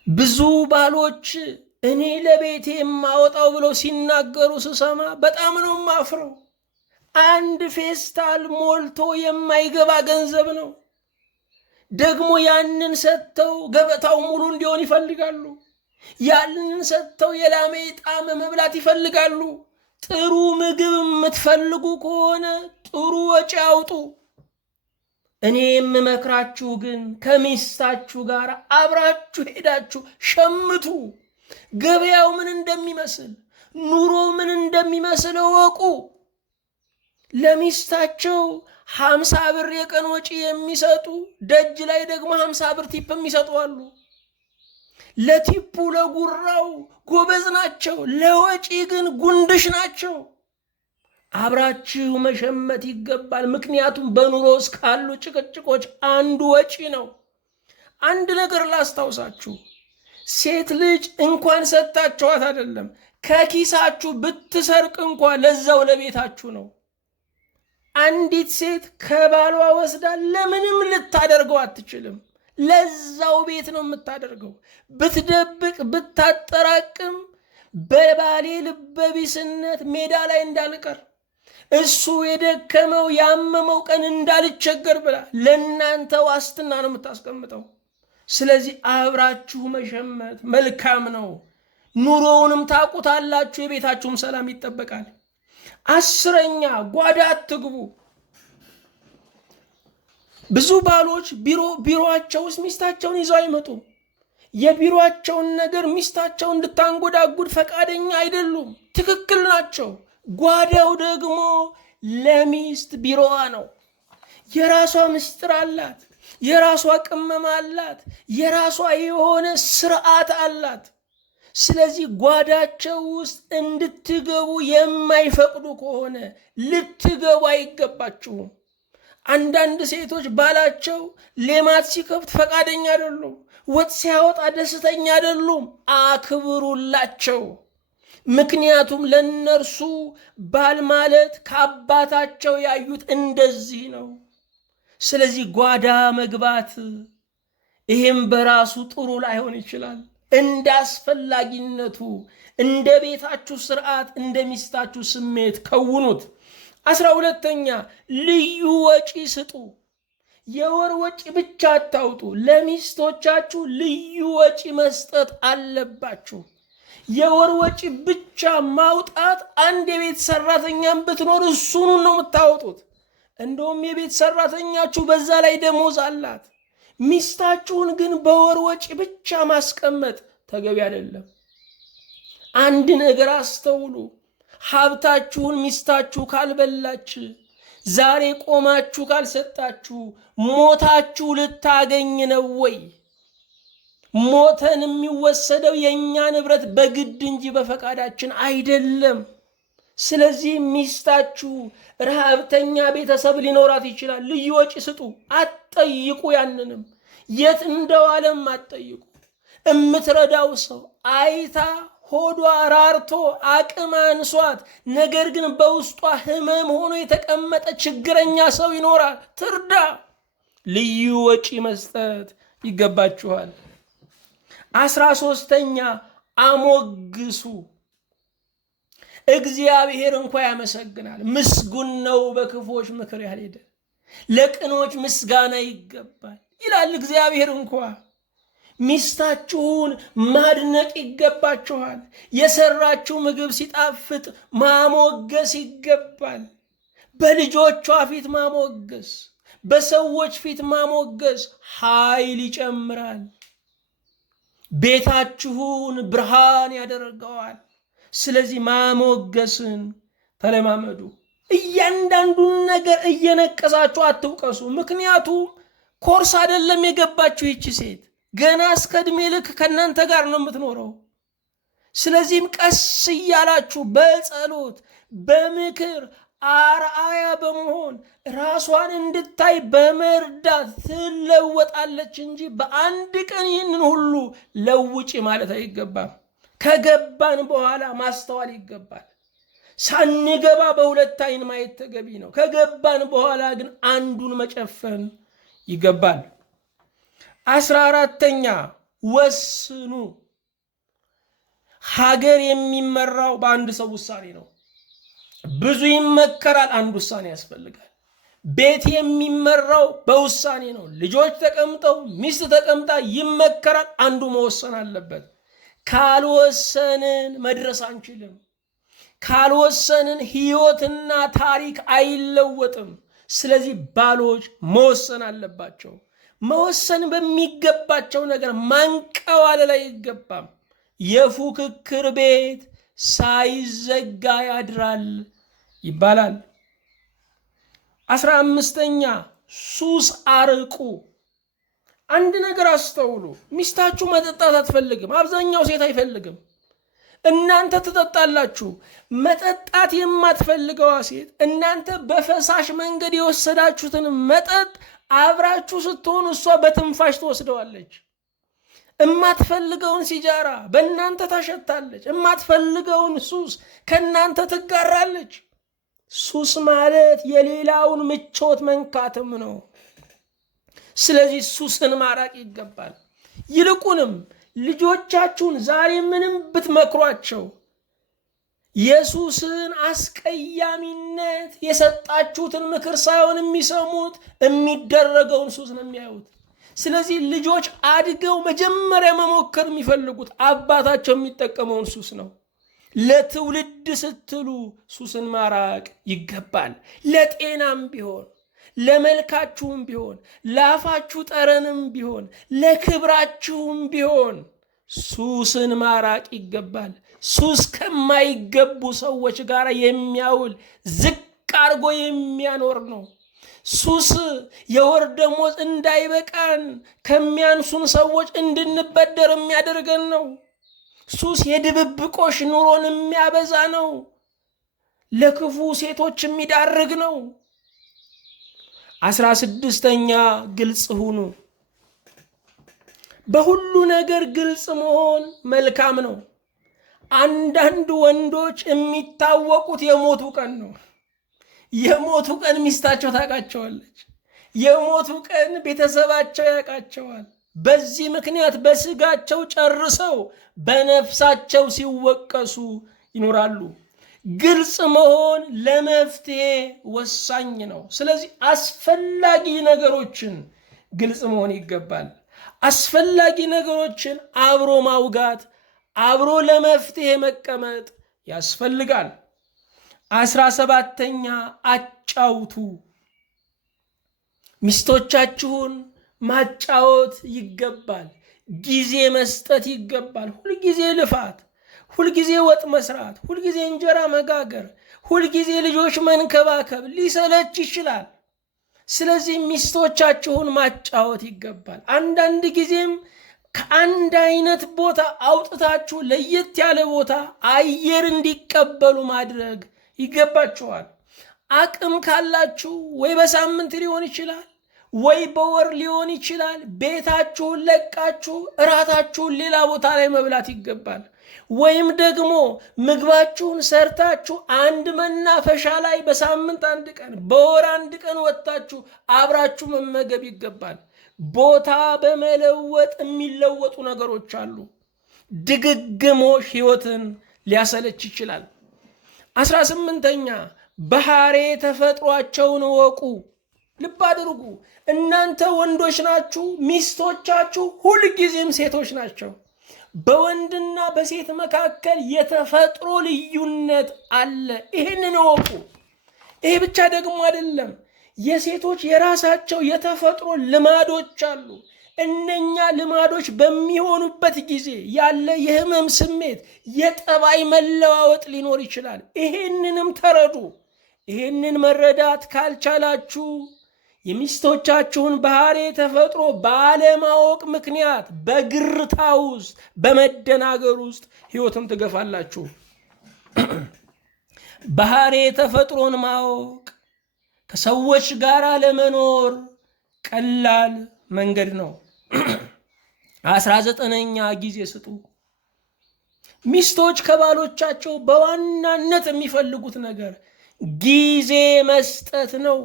ብዙ ባሎች እኔ ለቤቴ የማወጣው ብለው ሲናገሩ ስሰማ በጣም ነው ማፍረው። አንድ ፌስታል ሞልቶ የማይገባ ገንዘብ ነው። ደግሞ ያንን ሰጥተው ገበታው ሙሉ እንዲሆን ይፈልጋሉ። ያንን ሰጥተው የላሜ ጣም መብላት ይፈልጋሉ። ጥሩ ምግብ የምትፈልጉ ከሆነ ጥሩ ወጪ አውጡ። እኔ የምመክራችሁ ግን ከሚስታችሁ ጋር አብራችሁ ሄዳችሁ ሸምቱ። ገበያው ምን እንደሚመስል፣ ኑሮ ምን እንደሚመስል እወቁ። ለሚስታቸው 50 ብር የቀን ወጪ የሚሰጡ ደጅ ላይ ደግሞ 50 ብር ቲፕ የሚሰጡ አሉ። ለቲፑ ለጉራው ጎበዝ ናቸው፣ ለወጪ ግን ጉንድሽ ናቸው። አብራችሁ መሸመት ይገባል። ምክንያቱም በኑሮ ውስጥ ካሉ ጭቅጭቆች አንዱ ወጪ ነው። አንድ ነገር ላስታውሳችሁ፣ ሴት ልጅ እንኳን ሰጣችኋት አይደለም ከኪሳችሁ ብትሰርቅ እንኳን ለዛው ለቤታችሁ ነው። አንዲት ሴት ከባሏ ወስዳ ለምንም ልታደርገው አትችልም። ለዛው ቤት ነው የምታደርገው። ብትደብቅ ብታጠራቅም በባሌ ልበቢስነት ሜዳ ላይ እንዳልቀር፣ እሱ የደከመው ያመመው ቀን እንዳልቸገር ብላ ለእናንተ ዋስትና ነው የምታስቀምጠው። ስለዚህ አብራችሁ መሸመት መልካም ነው። ኑሮውንም ታቁታላችሁ፣ የቤታችሁም ሰላም ይጠበቃል። 10ኛ ጓዳ አትግቡ። ብዙ ባሎች ቢሮአቸው ውስጥ ሚስታቸውን ይዘው አይመጡም። የቢሮአቸውን ነገር ሚስታቸው እንድታንጎዳጉድ ፈቃደኛ አይደሉም። ትክክል ናቸው። ጓዳው ደግሞ ለሚስት ቢሮዋ ነው። የራሷ ምስጢር አላት፣ የራሷ ቅመም አላት፣ የራሷ የሆነ ስርዓት አላት። ስለዚህ ጓዳቸው ውስጥ እንድትገቡ የማይፈቅዱ ከሆነ ልትገቡ አይገባችሁም። አንዳንድ ሴቶች ባላቸው ሌማት ሲከፍት ፈቃደኛ አይደሉም፣ ወጥ ሲያወጣ ደስተኛ አይደሉም። አክብሩላቸው። ምክንያቱም ለነርሱ ባል ማለት ከአባታቸው ያዩት እንደዚህ ነው። ስለዚህ ጓዳ መግባት ይሄም በራሱ ጥሩ ላይሆን ይችላል። እንደ አስፈላጊነቱ እንደ ቤታችሁ ስርዓት እንደ ሚስታችሁ ስሜት ከውኑት። 12ኛ ልዩ ወጪ ስጡ። የወር ወጪ ብቻ አታውጡ። ለሚስቶቻችሁ ልዩ ወጪ መስጠት አለባችሁ። የወር ወጪ ብቻ ማውጣት አንድ የቤት ሰራተኛም ብትኖር እሱኑ ነው የምታወጡት። እንደውም የቤት ሰራተኛችሁ በዛ ላይ ደሞዝ አላት። ሚስታችሁን ግን በወር ወጪ ብቻ ማስቀመጥ ተገቢ አይደለም። አንድ ነገር አስተውሉ። ሀብታችሁን ሚስታችሁ ካልበላች፣ ዛሬ ቆማችሁ ካልሰጣችሁ ሞታችሁ ልታገኝ ነው ወይ? ሞተን የሚወሰደው የእኛ ንብረት በግድ እንጂ በፈቃዳችን አይደለም። ስለዚህ ሚስታችሁ ረሃብተኛ ቤተሰብ ሊኖራት ይችላል። ልዩ ወጪ ስጡ። አትጠይቁ። ያንንም የት እንደዋለም አትጠይቁ። እምትረዳው ሰው አይታ ሆዷ ራርቶ አቅም አንሷት፣ ነገር ግን በውስጧ ህመም ሆኖ የተቀመጠ ችግረኛ ሰው ይኖራል። ትርዳ። ልዩ ወጪ መስጠት ይገባችኋል። 13ኛ አሞግሱ። እግዚአብሔር እንኳ ያመሰግናል። ምስጉን ነው በክፎች ምክር ያልሄደ፣ ለቅኖች ምስጋና ይገባል ይላል እግዚአብሔር እንኳ። ሚስታችሁን ማድነቅ ይገባችኋል። የሰራችሁ ምግብ ሲጣፍጥ ማሞገስ ይገባል። በልጆቿ ፊት ማሞገስ፣ በሰዎች ፊት ማሞገስ ኃይል ይጨምራል። ቤታችሁን ብርሃን ያደርገዋል። ስለዚህ ማሞገስን ተለማመዱ። እያንዳንዱን ነገር እየነቀሳችሁ አትውቀሱ። ምክንያቱም ኮርስ አይደለም የገባችሁ ይቺ ሴት፣ ገና እስከ ዕድሜ ልክ ከእናንተ ጋር ነው የምትኖረው። ስለዚህም ቀስ እያላችሁ በጸሎት በምክር አርአያ በመሆን ራሷን እንድታይ በመርዳት ትለወጣለች እንጂ በአንድ ቀን ይህንን ሁሉ ለውጪ ማለት አይገባም። ከገባን በኋላ ማስተዋል ይገባል። ሳንገባ በሁለት አይን ማየት ተገቢ ነው። ከገባን በኋላ ግን አንዱን መጨፈን ይገባል። 14ኛ ወስኑ። ሀገር የሚመራው በአንድ ሰው ውሳኔ ነው። ብዙ ይመከራል፣ አንድ ውሳኔ ያስፈልጋል። ቤት የሚመራው በውሳኔ ነው። ልጆች ተቀምጠው ሚስት ተቀምጣ ይመከራል፣ አንዱ መወሰን አለበት። ካልወሰንን መድረስ አንችልም። ካልወሰንን ህይወትና ታሪክ አይለወጥም። ስለዚህ ባሎች መወሰን አለባቸው። መወሰን በሚገባቸው ነገር ማንቀዋለል አይገባም። የፉክክር ቤት ሳይዘጋ ያድራል ይባላል። 15ኛ ሱስ አርቁ። አንድ ነገር አስተውሉ። ሚስታችሁ መጠጣት አትፈልግም። አብዛኛው ሴት አይፈልግም። እናንተ ትጠጣላችሁ። መጠጣት የማትፈልገዋ ሴት እናንተ በፈሳሽ መንገድ የወሰዳችሁትን መጠጥ አብራችሁ ስትሆኑ እሷ በትንፋሽ ትወስደዋለች። እማትፈልገውን ሲጃራ በእናንተ ታሸታለች። እማትፈልገውን ሱስ ከእናንተ ትጋራለች። ሱስ ማለት የሌላውን ምቾት መንካትም ነው። ስለዚህ ሱስን ማራቅ ይገባል። ይልቁንም ልጆቻችሁን ዛሬ ምንም ብትመክሯቸው የሱስን አስቀያሚነት የሰጣችሁትን ምክር ሳይሆን የሚሰሙት የሚደረገውን ሱስ ነው የሚያዩት። ስለዚህ ልጆች አድገው መጀመሪያ መሞከር የሚፈልጉት አባታቸው የሚጠቀመውን ሱስ ነው። ለትውልድ ስትሉ ሱስን ማራቅ ይገባል። ለጤናም ቢሆን፣ ለመልካችሁም ቢሆን፣ ለአፋችሁ ጠረንም ቢሆን፣ ለክብራችሁም ቢሆን ሱስን ማራቅ ይገባል። ሱስ ከማይገቡ ሰዎች ጋር የሚያውል ዝቅ አድርጎ የሚያኖር ነው። ሱስ የወር ደሞዝ እንዳይበቃን ከሚያንሱን ሰዎች እንድንበደር የሚያደርገን ነው። ሱስ የድብብቆሽ ኑሮን የሚያበዛ ነው። ለክፉ ሴቶች የሚዳርግ ነው። 16ኛ ግልጽ ሁኑ። በሁሉ ነገር ግልጽ መሆን መልካም ነው። አንዳንድ ወንዶች የሚታወቁት የሞቱ ቀን ነው። የሞቱ ቀን ሚስታቸው ታውቃቸዋለች። የሞቱ ቀን ቤተሰባቸው ያውቃቸዋል። በዚህ ምክንያት በስጋቸው ጨርሰው በነፍሳቸው ሲወቀሱ ይኖራሉ። ግልጽ መሆን ለመፍትሄ ወሳኝ ነው። ስለዚህ አስፈላጊ ነገሮችን ግልጽ መሆን ይገባል። አስፈላጊ ነገሮችን አብሮ ማውጋት፣ አብሮ ለመፍትሄ መቀመጥ ያስፈልጋል። 17ኛ አጫውቱ። ሚስቶቻችሁን ማጫወት ይገባል። ጊዜ መስጠት ይገባል። ሁልጊዜ ልፋት፣ ሁልጊዜ ወጥ መስራት፣ ሁልጊዜ እንጀራ መጋገር፣ ሁልጊዜ ልጆች መንከባከብ ሊሰለች ይችላል። ስለዚህ ሚስቶቻችሁን ማጫወት ይገባል። አንዳንድ ጊዜም ከአንድ አይነት ቦታ አውጥታችሁ ለየት ያለ ቦታ አየር እንዲቀበሉ ማድረግ ይገባችኋል። አቅም ካላችሁ ወይ በሳምንት ሊሆን ይችላል፣ ወይ በወር ሊሆን ይችላል። ቤታችሁን ለቃችሁ እራታችሁን ሌላ ቦታ ላይ መብላት ይገባል። ወይም ደግሞ ምግባችሁን ሰርታችሁ አንድ መናፈሻ ላይ በሳምንት አንድ ቀን፣ በወር አንድ ቀን ወጥታችሁ አብራችሁ መመገብ ይገባል። ቦታ በመለወጥ የሚለወጡ ነገሮች አሉ። ድግግሞሽ ሕይወትን ሊያሰለች ይችላል። 18ኛ ባህሪ ተፈጥሯቸውን እወቁ። ልብ አድርጉ። እናንተ ወንዶች ናችሁ፣ ሚስቶቻችሁ ሁልጊዜም ሴቶች ናቸው። በወንድና በሴት መካከል የተፈጥሮ ልዩነት አለ። ይህንን እወቁ። ይሄ ብቻ ደግሞ አይደለም። የሴቶች የራሳቸው የተፈጥሮ ልማዶች አሉ። እነኛ ልማዶች በሚሆኑበት ጊዜ ያለ የህመም ስሜት፣ የጠባይ መለዋወጥ ሊኖር ይችላል። ይሄንንም ተረዱ። ይሄንን መረዳት ካልቻላችሁ የሚስቶቻችሁን ባህሪ ተፈጥሮ ባለማወቅ ምክንያት በግርታ ውስጥ፣ በመደናገር ውስጥ ህይወትን ትገፋላችሁ። ባህሪ ተፈጥሮን ማወቅ ከሰዎች ጋር ለመኖር ቀላል መንገድ ነው። 19ኛ ጊዜ ስጡ። ሚስቶች ከባሎቻቸው በዋናነት የሚፈልጉት ነገር ጊዜ መስጠት ነው።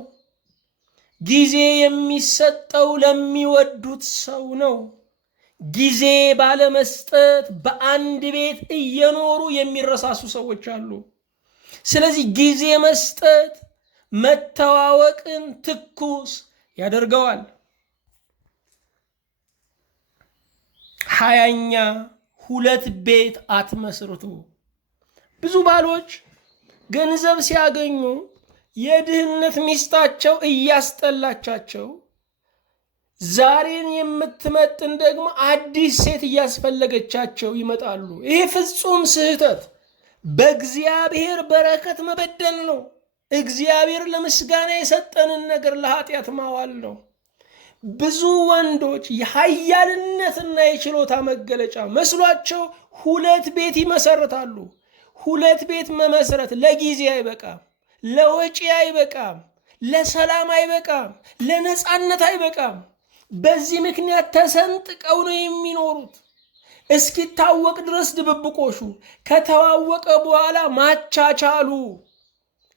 ጊዜ የሚሰጠው ለሚወዱት ሰው ነው። ጊዜ ባለመስጠት በአንድ ቤት እየኖሩ የሚረሳሱ ሰዎች አሉ። ስለዚህ ጊዜ መስጠት መተዋወቅን ትኩስ ያደርገዋል። 20ኛ ሁለት ቤት አትመስርቱ። ብዙ ባሎች ገንዘብ ሲያገኙ የድህነት ሚስታቸው እያስጠላቻቸው ዛሬን የምትመጥን ደግሞ አዲስ ሴት እያስፈለገቻቸው ይመጣሉ። ይሄ ፍጹም ስህተት፣ በእግዚአብሔር በረከት መበደል ነው። እግዚአብሔር ለምስጋና የሰጠንን ነገር ለኃጢአት ማዋል ነው። ብዙ ወንዶች የኃያልነትና የችሎታ መገለጫ መስሏቸው 2 ቤት ይመሰርታሉ። 2 ቤት መመስረት ለጊዜ አይበቃም፣ ለወጪ አይበቃም፣ ለሰላም አይበቃም፣ ለነፃነት አይበቃም። በዚህ ምክንያት ተሰንጥቀው ነው የሚኖሩት። እስኪታወቅ ድረስ ድብብቆሹ፣ ከተዋወቀ በኋላ ማቻቻሉ።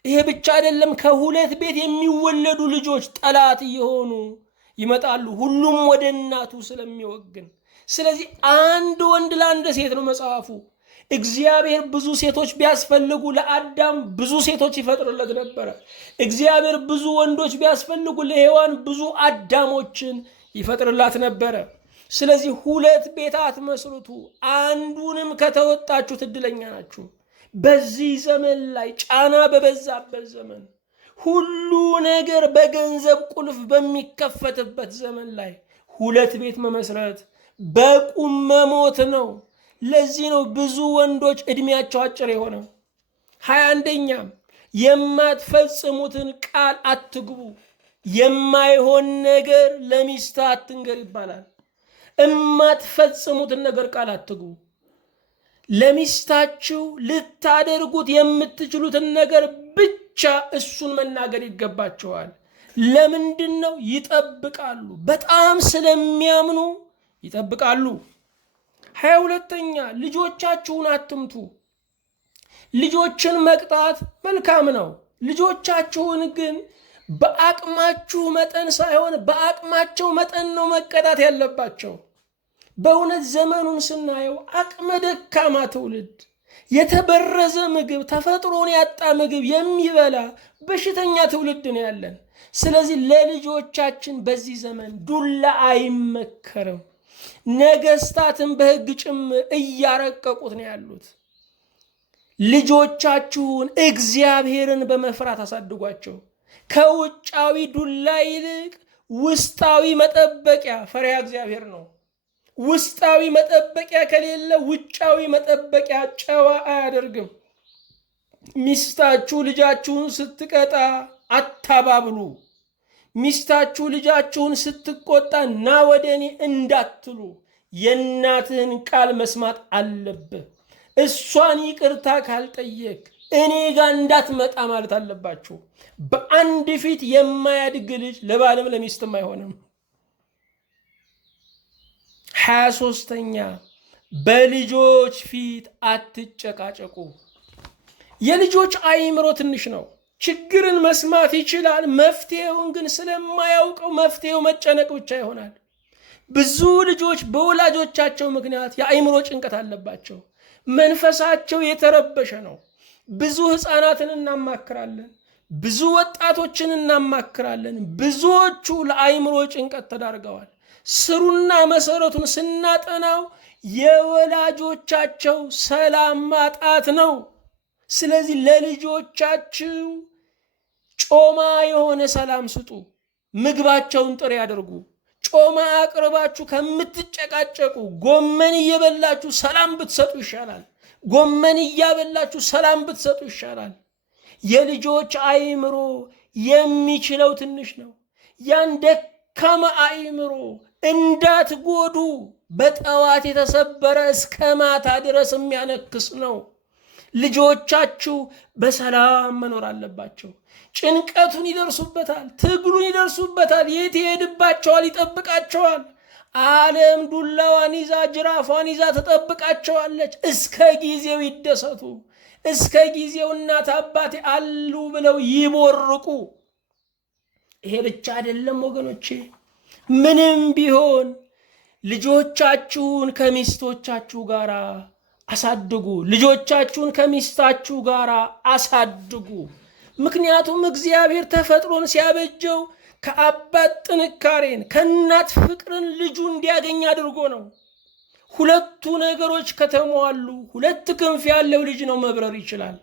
ይሄ ብቻ አይደለም። ከ2 ቤት የሚወለዱ ልጆች ጠላት እየሆኑ ይመጣሉ፣ ሁሉም ወደ እናቱ ስለሚወግን። ስለዚህ አንድ ወንድ ለአንድ ሴት ነው መጽሐፉ። እግዚአብሔር ብዙ ሴቶች ቢያስፈልጉ ለአዳም ብዙ ሴቶች ይፈጥርለት ነበረ። እግዚአብሔር ብዙ ወንዶች ቢያስፈልጉ ለሔዋን ብዙ አዳሞችን ይፈጥርላት ነበረ። ስለዚህ 2 ቤት አትመስርቱ። አንዱንም ከተወጣችሁት እድለኛ ናችሁ። በዚህ ዘመን ላይ ጫና በበዛበት ዘመን፣ ሁሉ ነገር በገንዘብ ቁልፍ በሚከፈትበት ዘመን ላይ 2 ቤት መመስረት በቁም መሞት ነው። ለዚህ ነው ብዙ ወንዶች እድሜያቸው አጭር የሆነው። 21ኛም የማትፈጽሙትን ቃል አትግቡ፣ የማይሆን ነገር ለሚስት አትንገር ይባላል። የማትፈጽሙትን ነገር ቃል አትግቡ። ለሚስታችሁ ልታደርጉት የምትችሉትን ነገር ብቻ እሱን መናገር ይገባቸዋል። ለምንድን ነው? ይጠብቃሉ። በጣም ስለሚያምኑ ይጠብቃሉ። 22ኛ ልጆቻችሁን አትምቱ። ልጆችን መቅጣት መልካም ነው። ልጆቻችሁን ግን በአቅማችሁ መጠን ሳይሆን በአቅማቸው መጠን ነው መቀጣት ያለባቸው። በእውነት ዘመኑን ስናየው አቅመ ደካማ ትውልድ፣ የተበረዘ ምግብ፣ ተፈጥሮን ያጣ ምግብ የሚበላ በሽተኛ ትውልድ ነው ያለን። ስለዚህ ለልጆቻችን በዚህ ዘመን ዱላ አይመከርም። ነገስታትን በሕግ ጭምር እያረቀቁት ነው ያሉት። ልጆቻችሁን እግዚአብሔርን በመፍራት አሳድጓቸው። ከውጫዊ ዱላ ይልቅ ውስጣዊ መጠበቂያ ፈሪሃ እግዚአብሔር ነው። ውስጣዊ መጠበቂያ ከሌለ ውጫዊ መጠበቂያ ጨዋ አያደርግም። ሚስታችሁ ልጃችሁን ስትቀጣ አታባብሉ። ሚስታችሁ ልጃችሁን ስትቆጣ ና ወደ እኔ እንዳትሉ የእናትህን ቃል መስማት አለብህ። እሷን ይቅርታ ካልጠየቅ እኔ ጋር እንዳትመጣ ማለት አለባችሁ። በአንድ ፊት የማያድግ ልጅ ለባልም ለሚስትም አይሆንም። 23ኛ በልጆች ፊት አትጨቃጨቁ። የልጆች አእምሮ ትንሽ ነው። ችግርን መስማት ይችላል። መፍትሄውን ግን ስለማያውቀው መፍትሄው መጨነቅ ብቻ ይሆናል። ብዙ ልጆች በወላጆቻቸው ምክንያት የአእምሮ ጭንቀት አለባቸው። መንፈሳቸው የተረበሸ ነው። ብዙ ሕፃናትን እናማክራለን፣ ብዙ ወጣቶችን እናማክራለን። ብዙዎቹ ለአእምሮ ጭንቀት ተዳርገዋል። ስሩና መሰረቱን ስናጠናው የወላጆቻቸው ሰላም ማጣት ነው። ስለዚህ ለልጆቻችሁ ጮማ የሆነ ሰላም ስጡ። ምግባቸውን ጥሬ ያደርጉ። ጮማ አቅርባችሁ ከምትጨቃጨቁ ጎመን እየበላችሁ ሰላም ብትሰጡ ይሻላል። ጎመን እያበላችሁ ሰላም ብትሰጡ ይሻላል። የልጆች አእምሮ የሚችለው ትንሽ ነው። ያን ደካማ አእምሮ እንዳትጎዱ። በጠዋት የተሰበረ እስከ ማታ ድረስ የሚያነክስ ነው። ልጆቻችሁ በሰላም መኖር አለባቸው። ጭንቀቱን ይደርሱበታል፣ ትግሉን ይደርሱበታል። የት ይሄድባቸዋል? ይጠብቃቸዋል። ዓለም ዱላዋን ይዛ ጅራፏን ይዛ ትጠብቃቸዋለች። እስከ ጊዜው ይደሰቱ። እስከ ጊዜው እናት አባቴ አሉ ብለው ይቦርቁ። ይሄ ብቻ አይደለም ወገኖቼ፣ ምንም ቢሆን ልጆቻችሁን ከሚስቶቻችሁ ጋር አሳድጉ። ልጆቻችሁን ከሚስታችሁ ጋር አሳድጉ። ምክንያቱም እግዚአብሔር ተፈጥሮን ሲያበጀው ከአባት ጥንካሬን ከእናት ፍቅርን ልጁ እንዲያገኝ አድርጎ ነው። ሁለቱ ነገሮች ከተሟሉ 2 ክንፍ ያለው ልጅ ነው መብረር ይችላል።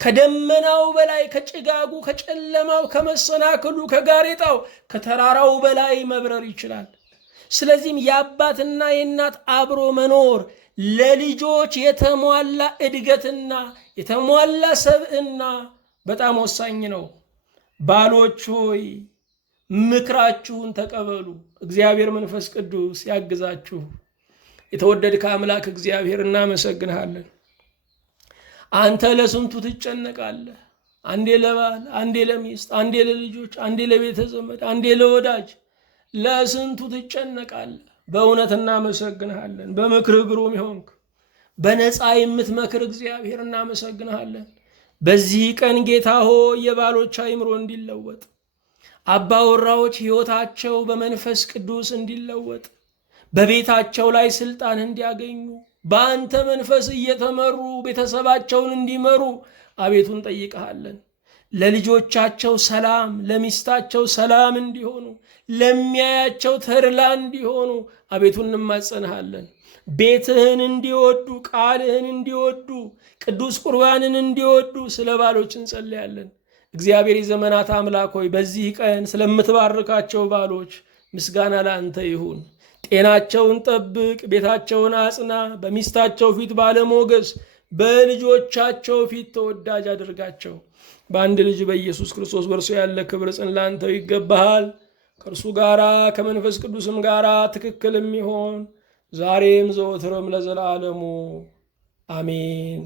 ከደመናው በላይ፣ ከጭጋጉ፣ ከጨለማው፣ ከመሰናክሉ፣ ከጋሬጣው፣ ከተራራው በላይ መብረር ይችላል። ስለዚህም የአባትና የእናት አብሮ መኖር ለልጆች የተሟላ እድገትና የተሟላ ሰብዕና በጣም ወሳኝ ነው። ባሎች ሆይ ምክራችሁን ተቀበሉ። እግዚአብሔር መንፈስ ቅዱስ ያግዛችሁ። የተወደድከ አምላክ እግዚአብሔር እናመሰግንሃለን። አንተ ለስንቱ ትጨነቃለህ። አንዴ ለባል፣ አንዴ ለሚስት፣ አንዴ ለልጆች፣ አንዴ ለቤተ ዘመድ፣ አንዴ ለወዳጅ፣ ለስንቱ ትጨነቃለህ። በእውነት እናመሰግንሃለን። በምክር ግሩም ይሆንክ፣ በነፃ የምትመክር እግዚአብሔር እናመሰግንሃለን። በዚህ ቀን ጌታ ሆይ የባሎች አእምሮ እንዲለወጥ፣ አባወራዎች ሕይወታቸው በመንፈስ ቅዱስ እንዲለወጥ፣ በቤታቸው ላይ ስልጣን እንዲያገኙ፣ በአንተ መንፈስ እየተመሩ ቤተሰባቸውን እንዲመሩ አቤቱ እንጠይቅሃለን። ለልጆቻቸው ሰላም፣ ለሚስታቸው ሰላም እንዲሆኑ፣ ለሚያያቸው ተድላ እንዲሆኑ አቤቱ እንማጸንሃለን። ቤትህን እንዲወዱ፣ ቃልህን እንዲወዱ፣ ቅዱስ ቁርባንን እንዲወዱ ስለ ባሎች እንጸልያለን። እግዚአብሔር የዘመናት አምላክ ሆይ በዚህ ቀን ስለምትባርካቸው ባሎች ምስጋና ለአንተ ይሁን። ጤናቸውን ጠብቅ፣ ቤታቸውን አጽና፣ በሚስታቸው ፊት ባለሞገስ፣ በልጆቻቸው ፊት ተወዳጅ አድርጋቸው። በአንድ ልጅ በኢየሱስ ክርስቶስ በእርሱ ያለ ክብር ጽን ላንተው ይገባሃል። ከእርሱ ጋራ ከመንፈስ ቅዱስም ጋራ ትክክል የሚሆን ዛሬም ዘወትርም ለዘላለሙ አሜን።